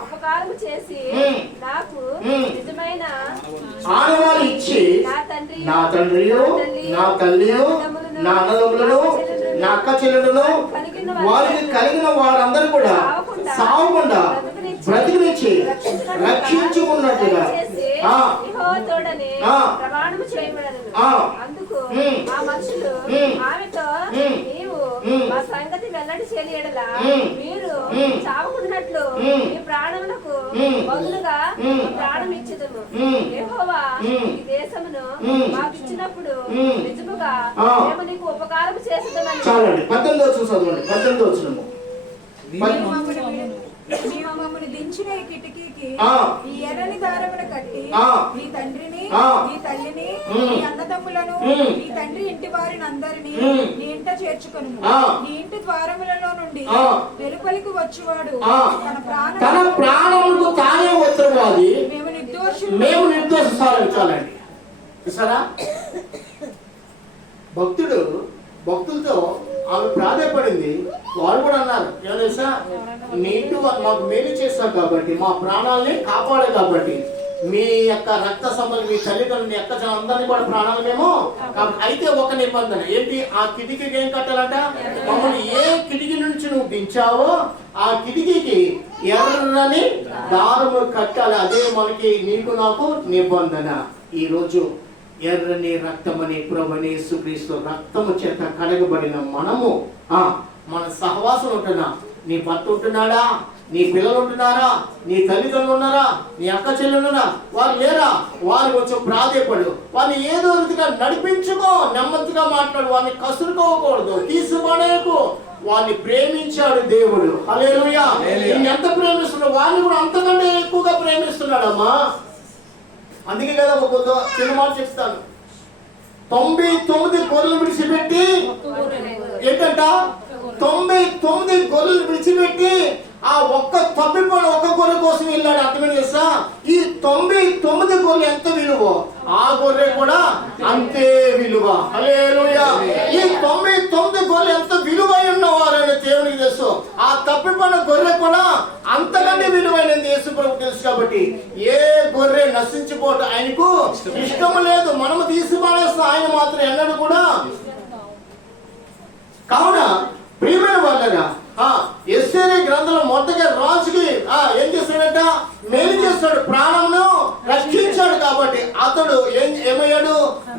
ఉపకారం చేసి నాకు నిజమైన ఆనవాళ్ళు ఇచ్చి నా తండ్రి నా తల్లి నా అన్నదమ్ములను నా అక్క చెల్లెలను వారికి కలిగిన వారందరూ కూడా సావకుండా బ్రతికినిచ్చి రక్షించుకున్నట్టుగా ప్రమాణం చేయబడను. అందుకు ఆ మనుషులు ఆమెతో నీవు మా సంగతి వెల్లడి చేయలేడలా మీరు చావకున్నట్లు మీ ప్రాణములకు బదులుగా ప్రాణం ఇచ్చేదము. యెహోవా ఈ దేశమును మాకు ఇచ్చినప్పుడు నిజముగా మేము నీకు ఉపకారం చేసేదమని. చాలండి, 18వ చదవండి. 18వ వచనము. నీవు మమ్మల్ని దించిన ఈ కిటికీకి ఈ ఎర్రని దారమును కట్టి నీ తండ్రిని నీ తల్లిని నీ అన్నదమ్ములను నీ తండ్రి ఇంటి వారిని అందరినీ నీ ఇంట చేర్చుకొను. నీ ఇంటి ద్వారములలో నుండి వెలుపలికి వచ్చేవాడు తన ప్రాణములకు తానే ఉత్తరవాది. మేము నిర్దోషాలండి. చూసారా, భక్తులతో ఆమె ప్రాధాయపడింది. వారు కూడా అన్నారు, ఏమో తెలుసా, నీటు మాకు మేలు చేస్తావు కాబట్టి, మా ప్రాణాలని కాపాడే కాబట్టి, మీ యొక్క రక్త సంబంధం, మీ తల్లిదండ్రులు, మీ అక్క అందరినీ కూడా ప్రాణాలు మేము. అయితే ఒక నిబంధన ఏంటి, ఆ కిటికీకి ఏం కట్టాలంట? మమ్మల్ని ఏ కిటికీ నుంచి నువ్వు దించావో ఆ కిటికీకి ఎర్రని దారము కట్టాలి. అదే మనకి నీకు నాకు నిబంధన. ఈ రోజు ఎర్రని రక్తమని ప్రభువైన యేసుక్రీస్తు రక్తము చేత కడగబడిన మనము మన సహవాసం ఉంటున్నా. నీ భర్త ఉంటున్నాడా? నీ పిల్లలు ఉంటున్నారా? నీ తల్లిదండ్రులు ఉన్నారా? నీ అక్క చెల్లెలున్నారా? వారు లేరా? వారు కొంచెం ప్రాధేయపడు, వారిని ఏదో రీతిగా నడిపించుకో, నెమ్మదిగా మాట్లాడు, వారిని కసురుకోకూడదు, తీసుకునేకు. వారిని ప్రేమించాడు దేవుడు. హల్లెలూయా. ఎంత ప్రేమిస్తున్నాడు, వారిని కూడా అంతకంటే ఎక్కువగా ప్రేమిస్తున్నాడమ్మా. అందుకే కదా ఒక చిన్న మాట చెప్తాను, 99 గొర్రెలు విడిచిపెట్టి ఏంటంట, 99 గొర్రెలు విడిచిపెట్టి ఆ ఒక్క తప్పిపోయిన ఒక్క గొర్రె కోసం వెళ్ళాడు. అర్థమైంది చేస్తా, ఈ 99 గొర్రెలు ఎంత విలువ, ఆ గొర్రె కూడా అంతే విలువ. హల్లెలూయా. ఈ 99 గొర్రెలు ఎంత విలువై ఉన్నవారని దేవునికి తెలుసు. ఆ తప్పిపోయిన గొర్రె కూడా అంతకంటే విలువైనది యేసు ప్రభువుకు తెలుసు. కాబట్టి ఏ గొర్రె నశించిపోవటం ఆయనకు ఇష్టం లేదు. మనము తీసిపాడేస్తాం, ఆయన మాత్రం ఎన్నడూ కూడా. కావున ప్రియమైన వాళ్ళరా, ఎస్తేరు గ్రంథంలో మొదటిగా రాజుకి ఏం చేస్తాడంట, మేలు చేస్తాడు, ప్రాణమును రక్షించాడు. కాబట్టి అతడు ఏమయ్యాడు,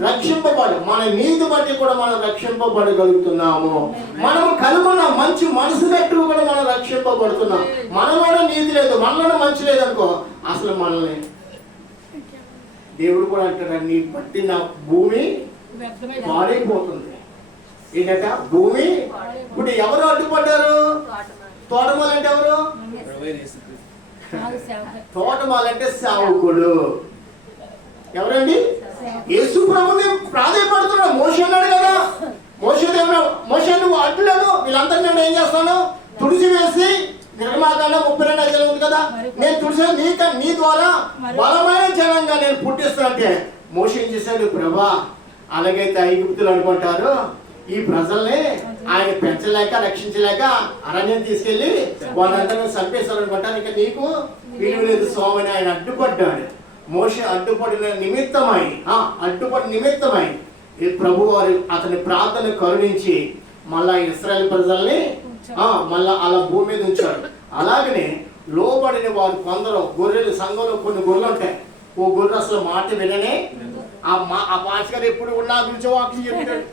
రక్షింపబడు. మన నీతి బట్టి కూడా మనం రక్షింపబడగలుగుతున్నాము. మనము కనుగొన్న మంచి మనసు బట్టి కూడా మనం రక్షింపబడుతున్నాం. మనలోనే నీతి లేదు, మనలోనే మంచి లేదనుకో, అసలు మనల్ని దేవుడు కూడా అంటాడు, నీ బట్టి నా భూమి పాడైపోతుంది. ఏంటంట, భూమి. ఇప్పుడు ఎవరు అడ్డుపడ్డారు? తోటమాలంటే ఎవరు? తోటమాలంటే సేవకుడు. ఎవరండి? యేసు ప్రభుని ప్రాధాయపడుతున్నాడు. మోషే అన్నాడు కదా, మోషే నువ్వు అడ్డులేవు, వీళ్ళందరినీ నేను ఏం చేస్తాను, తుడిచి వేసి, నిర్మాకాండ 32 ఉంది కదా, నేను తుడిచి నీ ద్వారా బలమైన జనంగా నేను పుట్టిస్తానంటే మోషే ఏం చేశాడు, ప్రభా అలాగైతే ఐగుప్తులు అనుకుంటారు, ఈ ప్రజల్ని ఆయన పెంచలేక రక్షించలేక అరణ్యం తీసుకెళ్లి వాళ్ళందరూ చంపేశారు అనుకుంటారు, ఇక నీకు విలువ లేదు స్వామిని ఆయన అడ్డుపడ్డాడు. మోషే అడ్డుపడిన నిమిత్తమై ప్రభు వారు అతని ప్రార్థన కరుణించి మళ్ళా ఇశ్రాయేలు ప్రజల్ని మళ్ళా అలా భూమి మీద ఉంచాడు. అలాగనే లోబడిన వారు కొందరు గొర్రెలు, సంఘంలో కొన్ని గొర్రెలు ఉంటాయి. ఓ గొర్రె అసలు మాట విననే, ఆ పాస్టర్ ఎప్పుడు నా గురించి వాక్యం చెప్తాడు.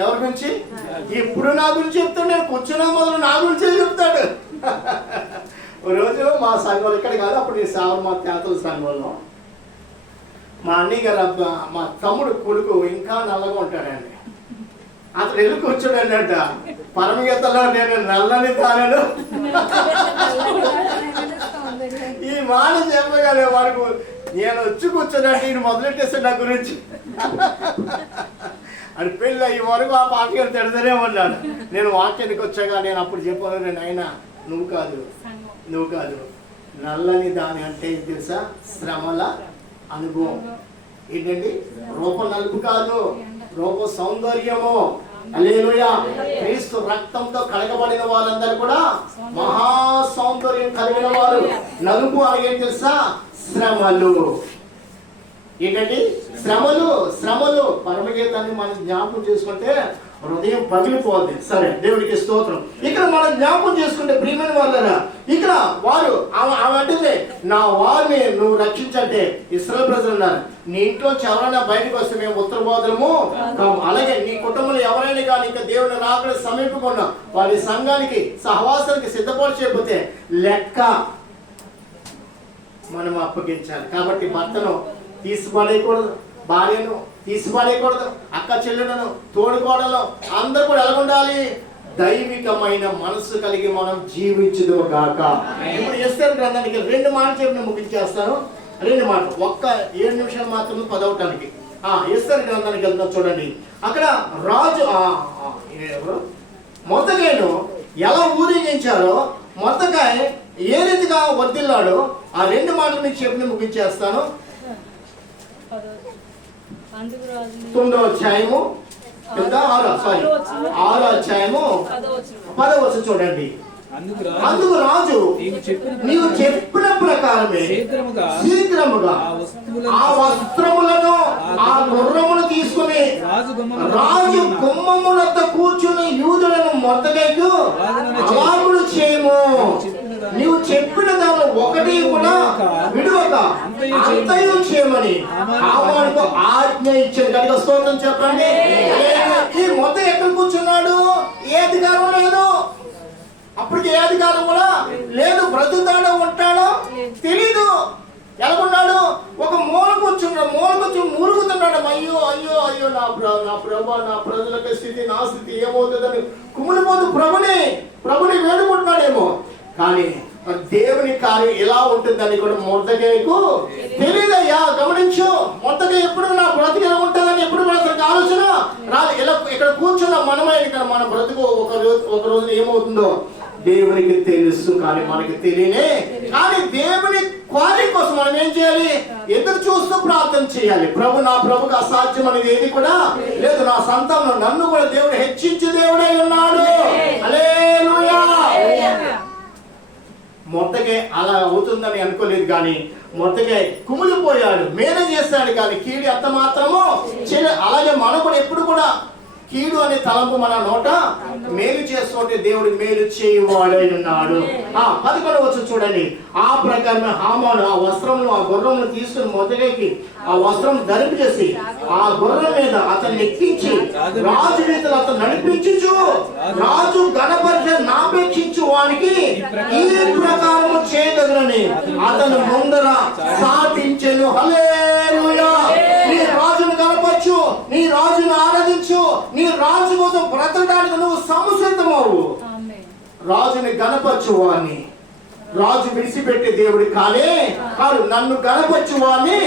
ఎవరి గురించి? ఇప్పుడు నా గురించి చెప్తాడు. నేను కూర్చున్న మొదలు నా గురించే చెప్తాడు. ఓ రోజు మా సంఘంలో, ఇక్కడ కాదు అప్పుడు నేను సేవ, మా తేతల సంఘంలో మా అన్నయ్య గారు మా తమ్ముడు కొడుకు ఇంకా నల్లగా ఉంటాడండి. అతను వెళ్ళి కూర్చోడంట, పరమగీతలో నేను నల్లని తానను. ఈ మాట చెప్పగానే వాడికి నేను వచ్చి కూర్చోనంటే ఈయన మొదలెట్టేస్తాడు నా గురించి. అని పెళ్ళి అయ్యే వరకు ఆ పాటగారు తిడతానే ఉన్నాడు. నేను వాక్యానికి వచ్చాగా నేను అప్పుడు చెప్పాను, నేను అయినా నువ్వు కాదు నల్లని దాని అంటే తెలుసా, శ్రమల అనుభవం. ఏంటండి, రూపం నలుపు కాదు, రూపం సౌందర్యము. హల్లెలూయా. క్రీస్తు రక్తంతో కడగబడిన వారందరూ కూడా మహా సౌందర్యం కలిగిన వారు. నలుపు అనగా తెలుసా, శ్రమలు. ఏంటండి, శ్రమలు. పరమగీతాన్ని మనం జ్ఞాపకం చేసుకుంటే హృదయం పగిలిపోద్ది. సరే, దేవుడికి స్తోత్రం. ఇక్కడ మనం జ్ఞాపకం చేసుకుంటే ప్రియమైన వాళ్ళరా, ఇక్కడ వారు ఆమె అంటుంది, నా వారిని నువ్వు రక్షించంటే ఇశ్రాయేలు ప్రజలు అన్నారు, నీ ఇంట్లో ఎవరైనా బయటకు వస్తే మేము ఉత్తరబోధనము కాము. అలాగే నీ కుటుంబంలో ఎవరైనా కానీ ఇంకా దేవుని రాకడ సమీపకుండా వారి సంఘానికి సహవాసానికి సిద్ధపరచకపోతే లెక్క మనం అప్పగించాలి. కాబట్టి భర్తను తీసిపడేయకూడదు, భార్యను తీసిపడేయకూడదు, అక్క చెల్లెలను తోడుకోవడంలో అందరూ కూడా ఎలా ఉండాలి? దైవికమైన మనసు కలిగి మనం జీవించదు గాక. ఇప్పుడు ఎస్తేరు గ్రంథానికి 2 మాటలు చెప్పి నేను ముగించేస్తాను. 2 మాటలు, ఒక్క 7 నిమిషాలు మాత్రమే పదవటానికి. ఎస్తేరు గ్రంథానికి వెళ్తాం చూడండి. అక్కడ రాజు మొర్దెకైను ఎలా ఊరేగించారో, మొర్దెకై ఏ రీతిగా వర్ధిల్లాడో ఆ 2 మాటలు మీకు చెప్పి ముగించేస్తాను. 9వ అధ్యాయము 6వ అధ్యాయము 10వ వచనం చూడండి. అందుకు రాజు నీవు చెప్పిన ప్రకారమే శీఘ్రముగా ఆ వస్త్రములను ఆ గుర్రమును తీసుకుని రాజు గుమ్మమునొద్ద కూర్చుని యూదులను మొర్దెకైకు అలాగులు చేయము. నీవు చెప్పిన దానిలో ఒకటి కూడా విడువక అంతయు చేయమని హామానుకు ఆజ్ఞ ఇచ్చాడు. కనుక స్తోత్రం చెప్పండి. ఈ మొత్తం ఎక్కడ కూర్చున్నాడు? ఏ అధికారం లేదు, అప్పటికి ఏ అధికారం కూడా లేదు. బ్రతుకుతాడో ఉంటాడో తెలీదు. ఎలాగున్నాడు? ఒక మూల కూర్చున్నాడు, మూలుగుతున్నాడు. అయ్యో అయ్యో అయ్యో నా ప్రభా, నా ప్రజల స్థితి, నా స్థితి ఏమవుతుందని కుమిలిపోతూ ప్రభుని వేడుకుంటున్నాడేమో. కానీ దేవుని కార్యం ఎలా ఉంటుందని కూడా మొర్దెకైకు తెలియదయ్యా. గమనించు, మొర్దెకై ఎప్పుడు నా బ్రతుకు ఎలా ఉంటుందని ఎప్పుడు అతనికి ఆలోచన రాదు. ఇలా ఇక్కడ కూర్చున్న మనమే ఇక్కడ మన బ్రతుకు ఒక రోజున ఏమవుతుందో దేవునికి తెలుసు, కానీ మనకి తెలియనే. కానీ దేవుని కార్యం కోసం మనం ఏం చేయాలి? ఎదురు చూస్తూ ప్రార్థన చేయాలి. నా ప్రభుకు అసాధ్యం అనేది ఏది కూడా లేదు. నా సంతానం నన్ను కూడా దేవుడు హెచ్చించి దేవుడై ఉన్నాడు. హల్లెలూయా. మొర్దెకై అలా అవుతుందని అనుకోలేదు, కానీ మొర్దెకై కుమిలిపోయాడు, మేలు చేస్తాడు, కానీ కీడు అంత మాత్రము చేయలేదు. అలాగే మనం కూడా ఎప్పుడు కూడా కీడు అనే తలంపు మన నోట మేలు చేస్తుంటే దేవుడు మేలు చేయువాడై ఉన్నాడు. 11వ వచనం చూడండి. ఆ ప్రకారమే హామాను ఆ వస్త్రమును ఆ గుర్రమును తీసుకుని మొర్దెకైకి ఆ వస్త్రం ధరింపజేసి ఆ గుర్రం మీద అతన్ని ఎక్కించి రాజు రీతిలో అతను నడిపించు రాజు గణపరిచ నాపేక్షించు వానికి ఈ ప్రకారము చేయగలనని అతను ముందర సాటించెను. హల్లెలూయా. నీ రాజును కనపరచు, నీ రాజును ఆరాధించు, నీ రాజు కోసం బ్రతకడానికి నువ్వు సముసిద్ధమవు. రాజుని గణపరచు వాణ్ణి రాజు విడిచిపెట్టే దేవుడి కాలే కాదు. నన్ను గణపరచు వాణ్ణి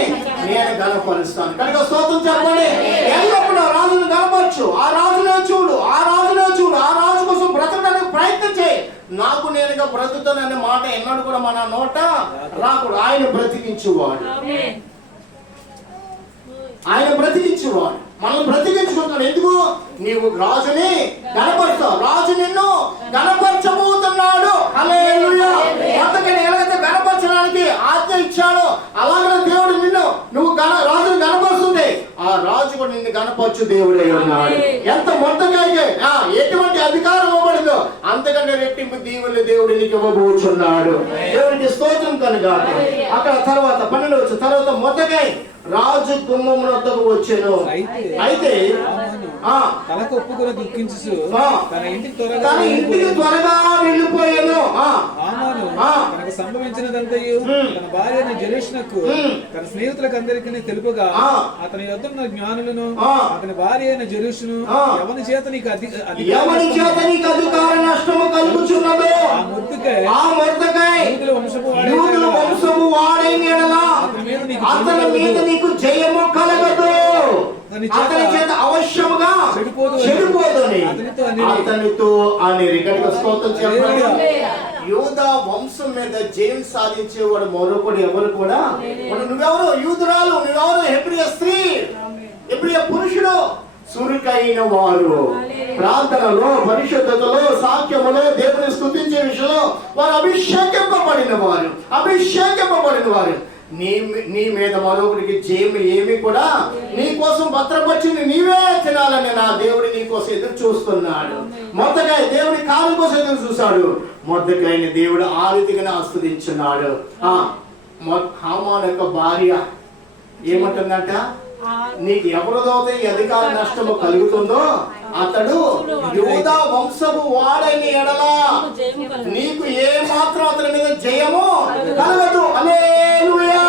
నేను గణపరుస్తాను. కనుక స్తోత్రం చెప్పండి. ఎల్లప్పుడూ రాజును గణపరచు, ఆ రాజునే చూడు, ఆ రాజునే చూడు, ఆ రాజు కోసం బ్రతకడానికి ప్రయత్నం చేయి. నాకు నేనుగా బ్రతుకుతాననే మాట ఎన్నడూ కూడా మన నోట రాకూడదు. ఆయన బ్రతికించువాడు, ఆయన బ్రతికించువాడు. మనం బ్రతికించుకుంటున్నాడు. ఎందుకు? నీవు రాజుని గణపరుస్తావు, రాజు నిన్ను గణపరచబోతున్నాడు. హల్లెలూయా. మొర్దెకైని ఎలాగైతే గణపరచడానికి ఆజ్ఞ ఇచ్చాడో అలాగే దేవుడు నిన్ను నువ్వు రాజుని గణపరుస్తుంది, ఆ రాజు కూడా నిన్ను గణపరచు దేవుడై ఉన్నాడు. ఎంత మొర్దెకైకి ఎటువంటి అధికారం ఇవ్వబడిందో అంతకంటే రెట్టింపు దీవులు దేవుడు నీకు ఇవ్వబోచున్నాడు. దేవుడికి స్తోత్రం కనుక. అక్కడ తర్వాత 12వ వచనం తర్వాత మొర్దెకై రాజు గుమ్మము వద్దకు వచ్చెను. అయితే తలకు ఒప్పుకొని దుఃఖించు తన ఇంటికి త్వరగా వెళ్ళిపోయాను. తనకు సంభవించినదంతయు తన భార్య జెరూషునకు తన స్నేహితులకు అందరికీ తెలుపుగా అతని యొద్ద ఉన్న జ్ఞానులను అతని భార్య అయిన జెరూషును ఎవరి చేత నీకు అధికార నష్టము కలుగుచున్నదో ఆ మొర్దెకై యూదుల వంశము వాడైన యెడల అతని మీద నీకు జయము కలగదు, అతని చేత అవశ్యముగా చెడిపోదని అతనితో అని. స్తోత్రం చెప్పండి. యూదా వంశం మీద జయం సాధించేవాడు మరొకడు ఎవరు కూడా. నువ్వెవరు? యూదురాలు, నువ్వెవరు? హెబ్రియ స్త్రీ, హెబ్రియ పురుషుడు, చురుకైన వారు ప్రార్థనలో, పరిశుద్ధతలో, సాక్ష్యములో, దేవుని స్తుతించే విషయంలో వారు అభిషేకింపబడిన వారు. నీ మీద మరొకరికి జయం ఏమి కూడా నీ కోసం భద్రపరిచింది నీవే తినాలని నా దేవుడు నీ కోసం ఎదురు చూస్తున్నాడు. మొద్దకాయ దేవుడి కాలం కోసం ఎదురు చూశాడు. మొద్దకాయని దేవుడు ఆ రీతిగానే ఆస్వాదించున్నాడు. హామాను యొక్క భార్య ఏమంటుందంట, నీకు ఎవరిదైతే ఈ అధికార నష్టము కలుగుతుందో అతడు యూదా వంశపు వాడని ఎడలా నీకు ఏ మాత్రం అతని మీద జయము కలగదు. హల్లెలూయా.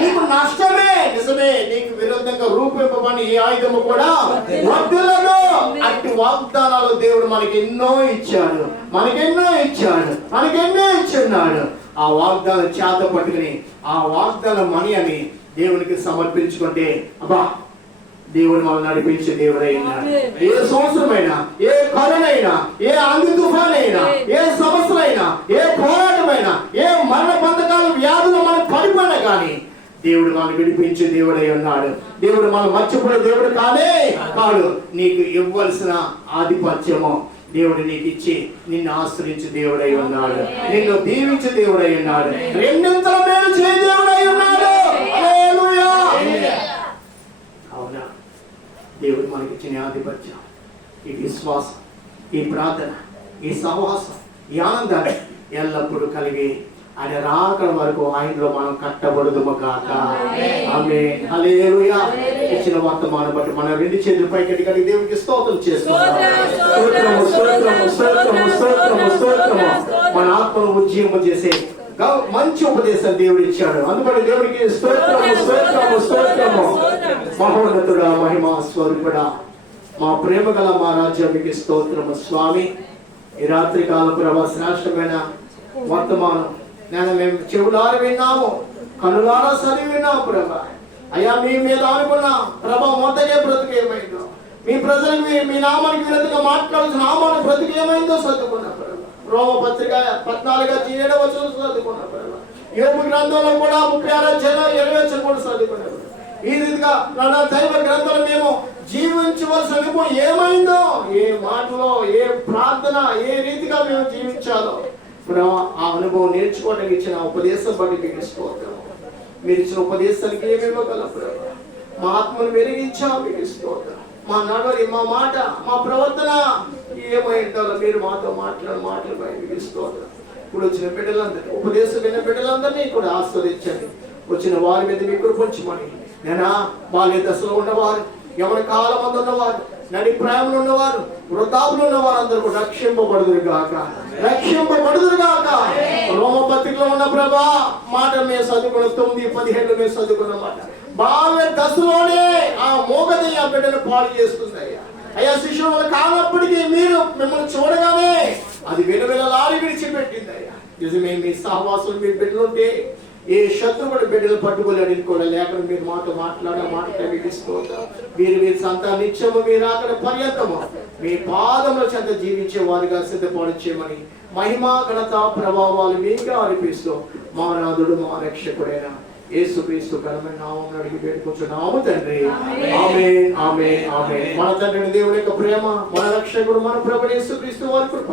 నీకు నష్టమే, నిజమే. నీకు విరుద్ధంగా రూపింపబడి ఏ ఆయుధము కూడా వర్ధిల్లదు. అట్టి వాగ్దానాలు దేవుడు మనకి ఎన్నో ఇచ్చాడు, మనకెన్నో ఇచ్చున్నాడు. ఆ వాగ్దానం చేత పట్టుకుని ఆ వాగ్దానం మని అని దేవునికి సమర్పించుకుంటే అబ్బా దేవుడు మనం నడిపించే దేవుడైనా, ఏ సంవత్సరమైనా, ఏ కరుణైనా, ఏ ఆంగి తుఫానైనా, ఏ సమస్యలైనా, ఏ పోరాటమైనా, ఏ మరణ బంధకాలు వ్యాధులు మనం పడిపోయినా కానీ దేవుడు మనం విడిపించే దేవుడై ఉన్నాడు. దేవుడు మనం మర్చిపోయే దేవుడు కాదు. నీకు ఇవ్వాల్సిన ఆధిపత్యము దేవుడు నీకు ఇచ్చి నిన్ను ఆశ్రయించే దేవుడై ఉన్నాడు, నిన్ను దీవించే దేవుడై ఉన్నాడు, రెండింతల మేలు చే దేవుడై ఉన్నాడు. హల్లెలూయా. అవునా, దేవుడు మనకి ఇచ్చిన ఆధిపత్యం, ఈ విశ్వాసం, ఈ ప్రార్థన, ఈ సహవాసం, ఈ ఆనందాన్ని ఎల్లప్పుడూ కలిగి ఆయన రాకడ వరకు ఆయనలో మనం కట్టబడదుము కాక. ఆమేన్. హల్లెలూయా. ఇచ్చిన వర్తమానం బట్టి మన రెండు చేతులు పైకి కలిగి దేవునికి స్తోత్రం చేస్తున్నాం. మన ఆత్మను ఉజ్జీవం చేసే మంచి ఉపదేశం దేవుడు ఇచ్చాడు. అందుకని దేవుడికి స్తోత్రము. మహోన్నతుడా, మహిమా స్వరూపుడా, మా ప్రేమ గల మా రాజ్యానికి స్తోత్రము స్వామి. ఈ రాత్రి కాల ప్రభా శ్రేష్టమైన వర్తమానం నేను మేము చెవులారా విన్నాము, కనులారా చదివి విన్నాము ప్రభా. అయ్యా మీ మీద అనుకున్న ప్రభా మొదటే బ్రతుకు ఏమైందో, మీ ప్రజలకు మీ నామానికి విరుద్ధంగా మాట్లాడాల్సిన నామానికి బ్రతుకు ఏమైందో చదువుకున్నా ప్రభా. రోమపత్రిక 14:7 చదువుకున్నా ప్రభా. యోబు గ్రంథంలో కూడా 36:20 కూడా చదువుకున్నా. ఈ రీతిగా దైవ గ్రంథంలో మేము జీవించవలసిన అనుభవం ఏమైందో, ఏ మాటలో, ఏ ప్రార్థన, ఏ రీతిగా మేము జీవించాలో ఆ అనుభవం నేర్చుకోవడానికి ఇచ్చిన ఉపదేశం బట్టి మీకు స్తోత్రం. మీరు ఇచ్చిన ఉపదేశానికి ఏమి ఇవ్వగలం ప్రభా? మా ఆత్మను వెలిగించా మీకు స్తోత్రం. మా నడవడి, మా మాట, మా ప్రవర్తన ఏమైందో మీరు మాతో మాటలపై మీకు స్తోత్రం. ఇప్పుడు వచ్చిన బిడ్డలందరినీ, ఉపదేశం విన్న బిడ్డలందరినీ కూడా ఆస్వాదించండి. వచ్చిన వారి మీద మీ కృప ఉంచమని, నేనా బాల్య దశలో ఉన్నవారు, ఎవరి కాలం మందు ఉన్నవారు, నడి ప్రేమలు ఉన్నవారు, వృద్ధాపులు ఉన్నవారు అందరూ కూడా రక్షింపబడుదురు గాక. రోమపత్రికలో ఉన్న ప్రభా మాట మేము చదువుకున్న 9:17 మేము చదువుకున్న మాట బాల్య దశలోనే ఆ మోగదయ్య బిడ్డను పాడు చేస్తుంది అయ్యా. అయ్యా శిశువులు కానప్పటికీ మీరు మిమ్మల్ని చూడగానే అది విలవిలలాడి విడిచిపెట్టింది అయ్యా. నిజమే, మీ సహవాసులు మీ బిడ్డలుంటే ఏ శత్రువుడు బిడ్డలు పట్టుకోలేడని కూడా లేకుండా మీరు మాతో మాట్లాడమాటలు మీరు సంతాన నిత్యము మీరు అక్కడ పర్యంతము మీ పాదముల చెంత జీవించే వారిగా సిద్ధపాటు చేయమని మహిమా ఘనత ప్రభావాలు మీకే అర్పిస్తూ మా నాథుడు మా రక్షకుడైన యేసుక్రీస్తు ఘనమైన నామమున అడిగి వేడుకొంచున్నాము తండ్రి. ఆమేన్, ఆమేన్, ఆమేన్. మన తండ్రి దేవుని యొక్క ప్రేమ, మన రక్షకుడు మన ప్రభువు యేసుక్రీస్తు వారి కృప,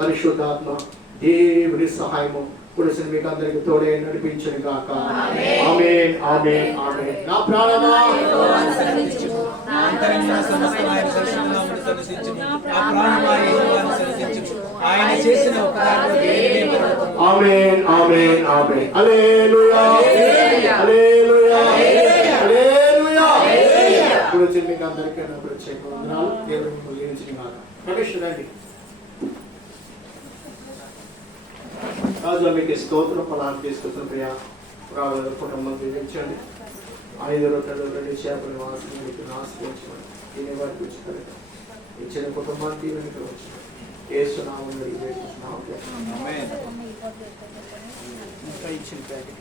పరిశుద్ధాత్మ దేవుని సహాయము పురుషుని మీకు అందరికి తోడే నడిపించును గాక. ఆమేన్, ఆమేన్, ఆమేన్. నా ప్రాణమా ఆయన చేసిన ఆమేన్, ఆమేన్, ఆమేన్. హల్లెలూయా, హల్లెలూయా, హల్లెలూయా. పురుషుని మీకు అందరికీ నా ప్రత్యేక వందనాలు. దేవుడు మిమ్మల్ని దీవించును గాక. ప్రవేశించండి. రాజుల మీకు స్తోత్రం ఫలాన్ని తీసుకొచ్చిన ప్రియ రాజుల కుటుంబం దీవించండి. 5 రొట్టెలు 2 చేపలు వాసన మీకు ఆశ్రయించండి. దీని వారికి ఇచ్చిన కుటుంబాన్ని దీవెనకి వచ్చింది. యేసునామమున అడిగి వేడుకుంటున్నాము. ఇంకా ఇచ్చిన ప్యాకెట్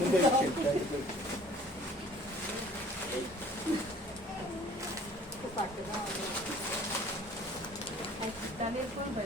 ముందే ఇచ్చిన ప్యాకెట్ Dale el polvo,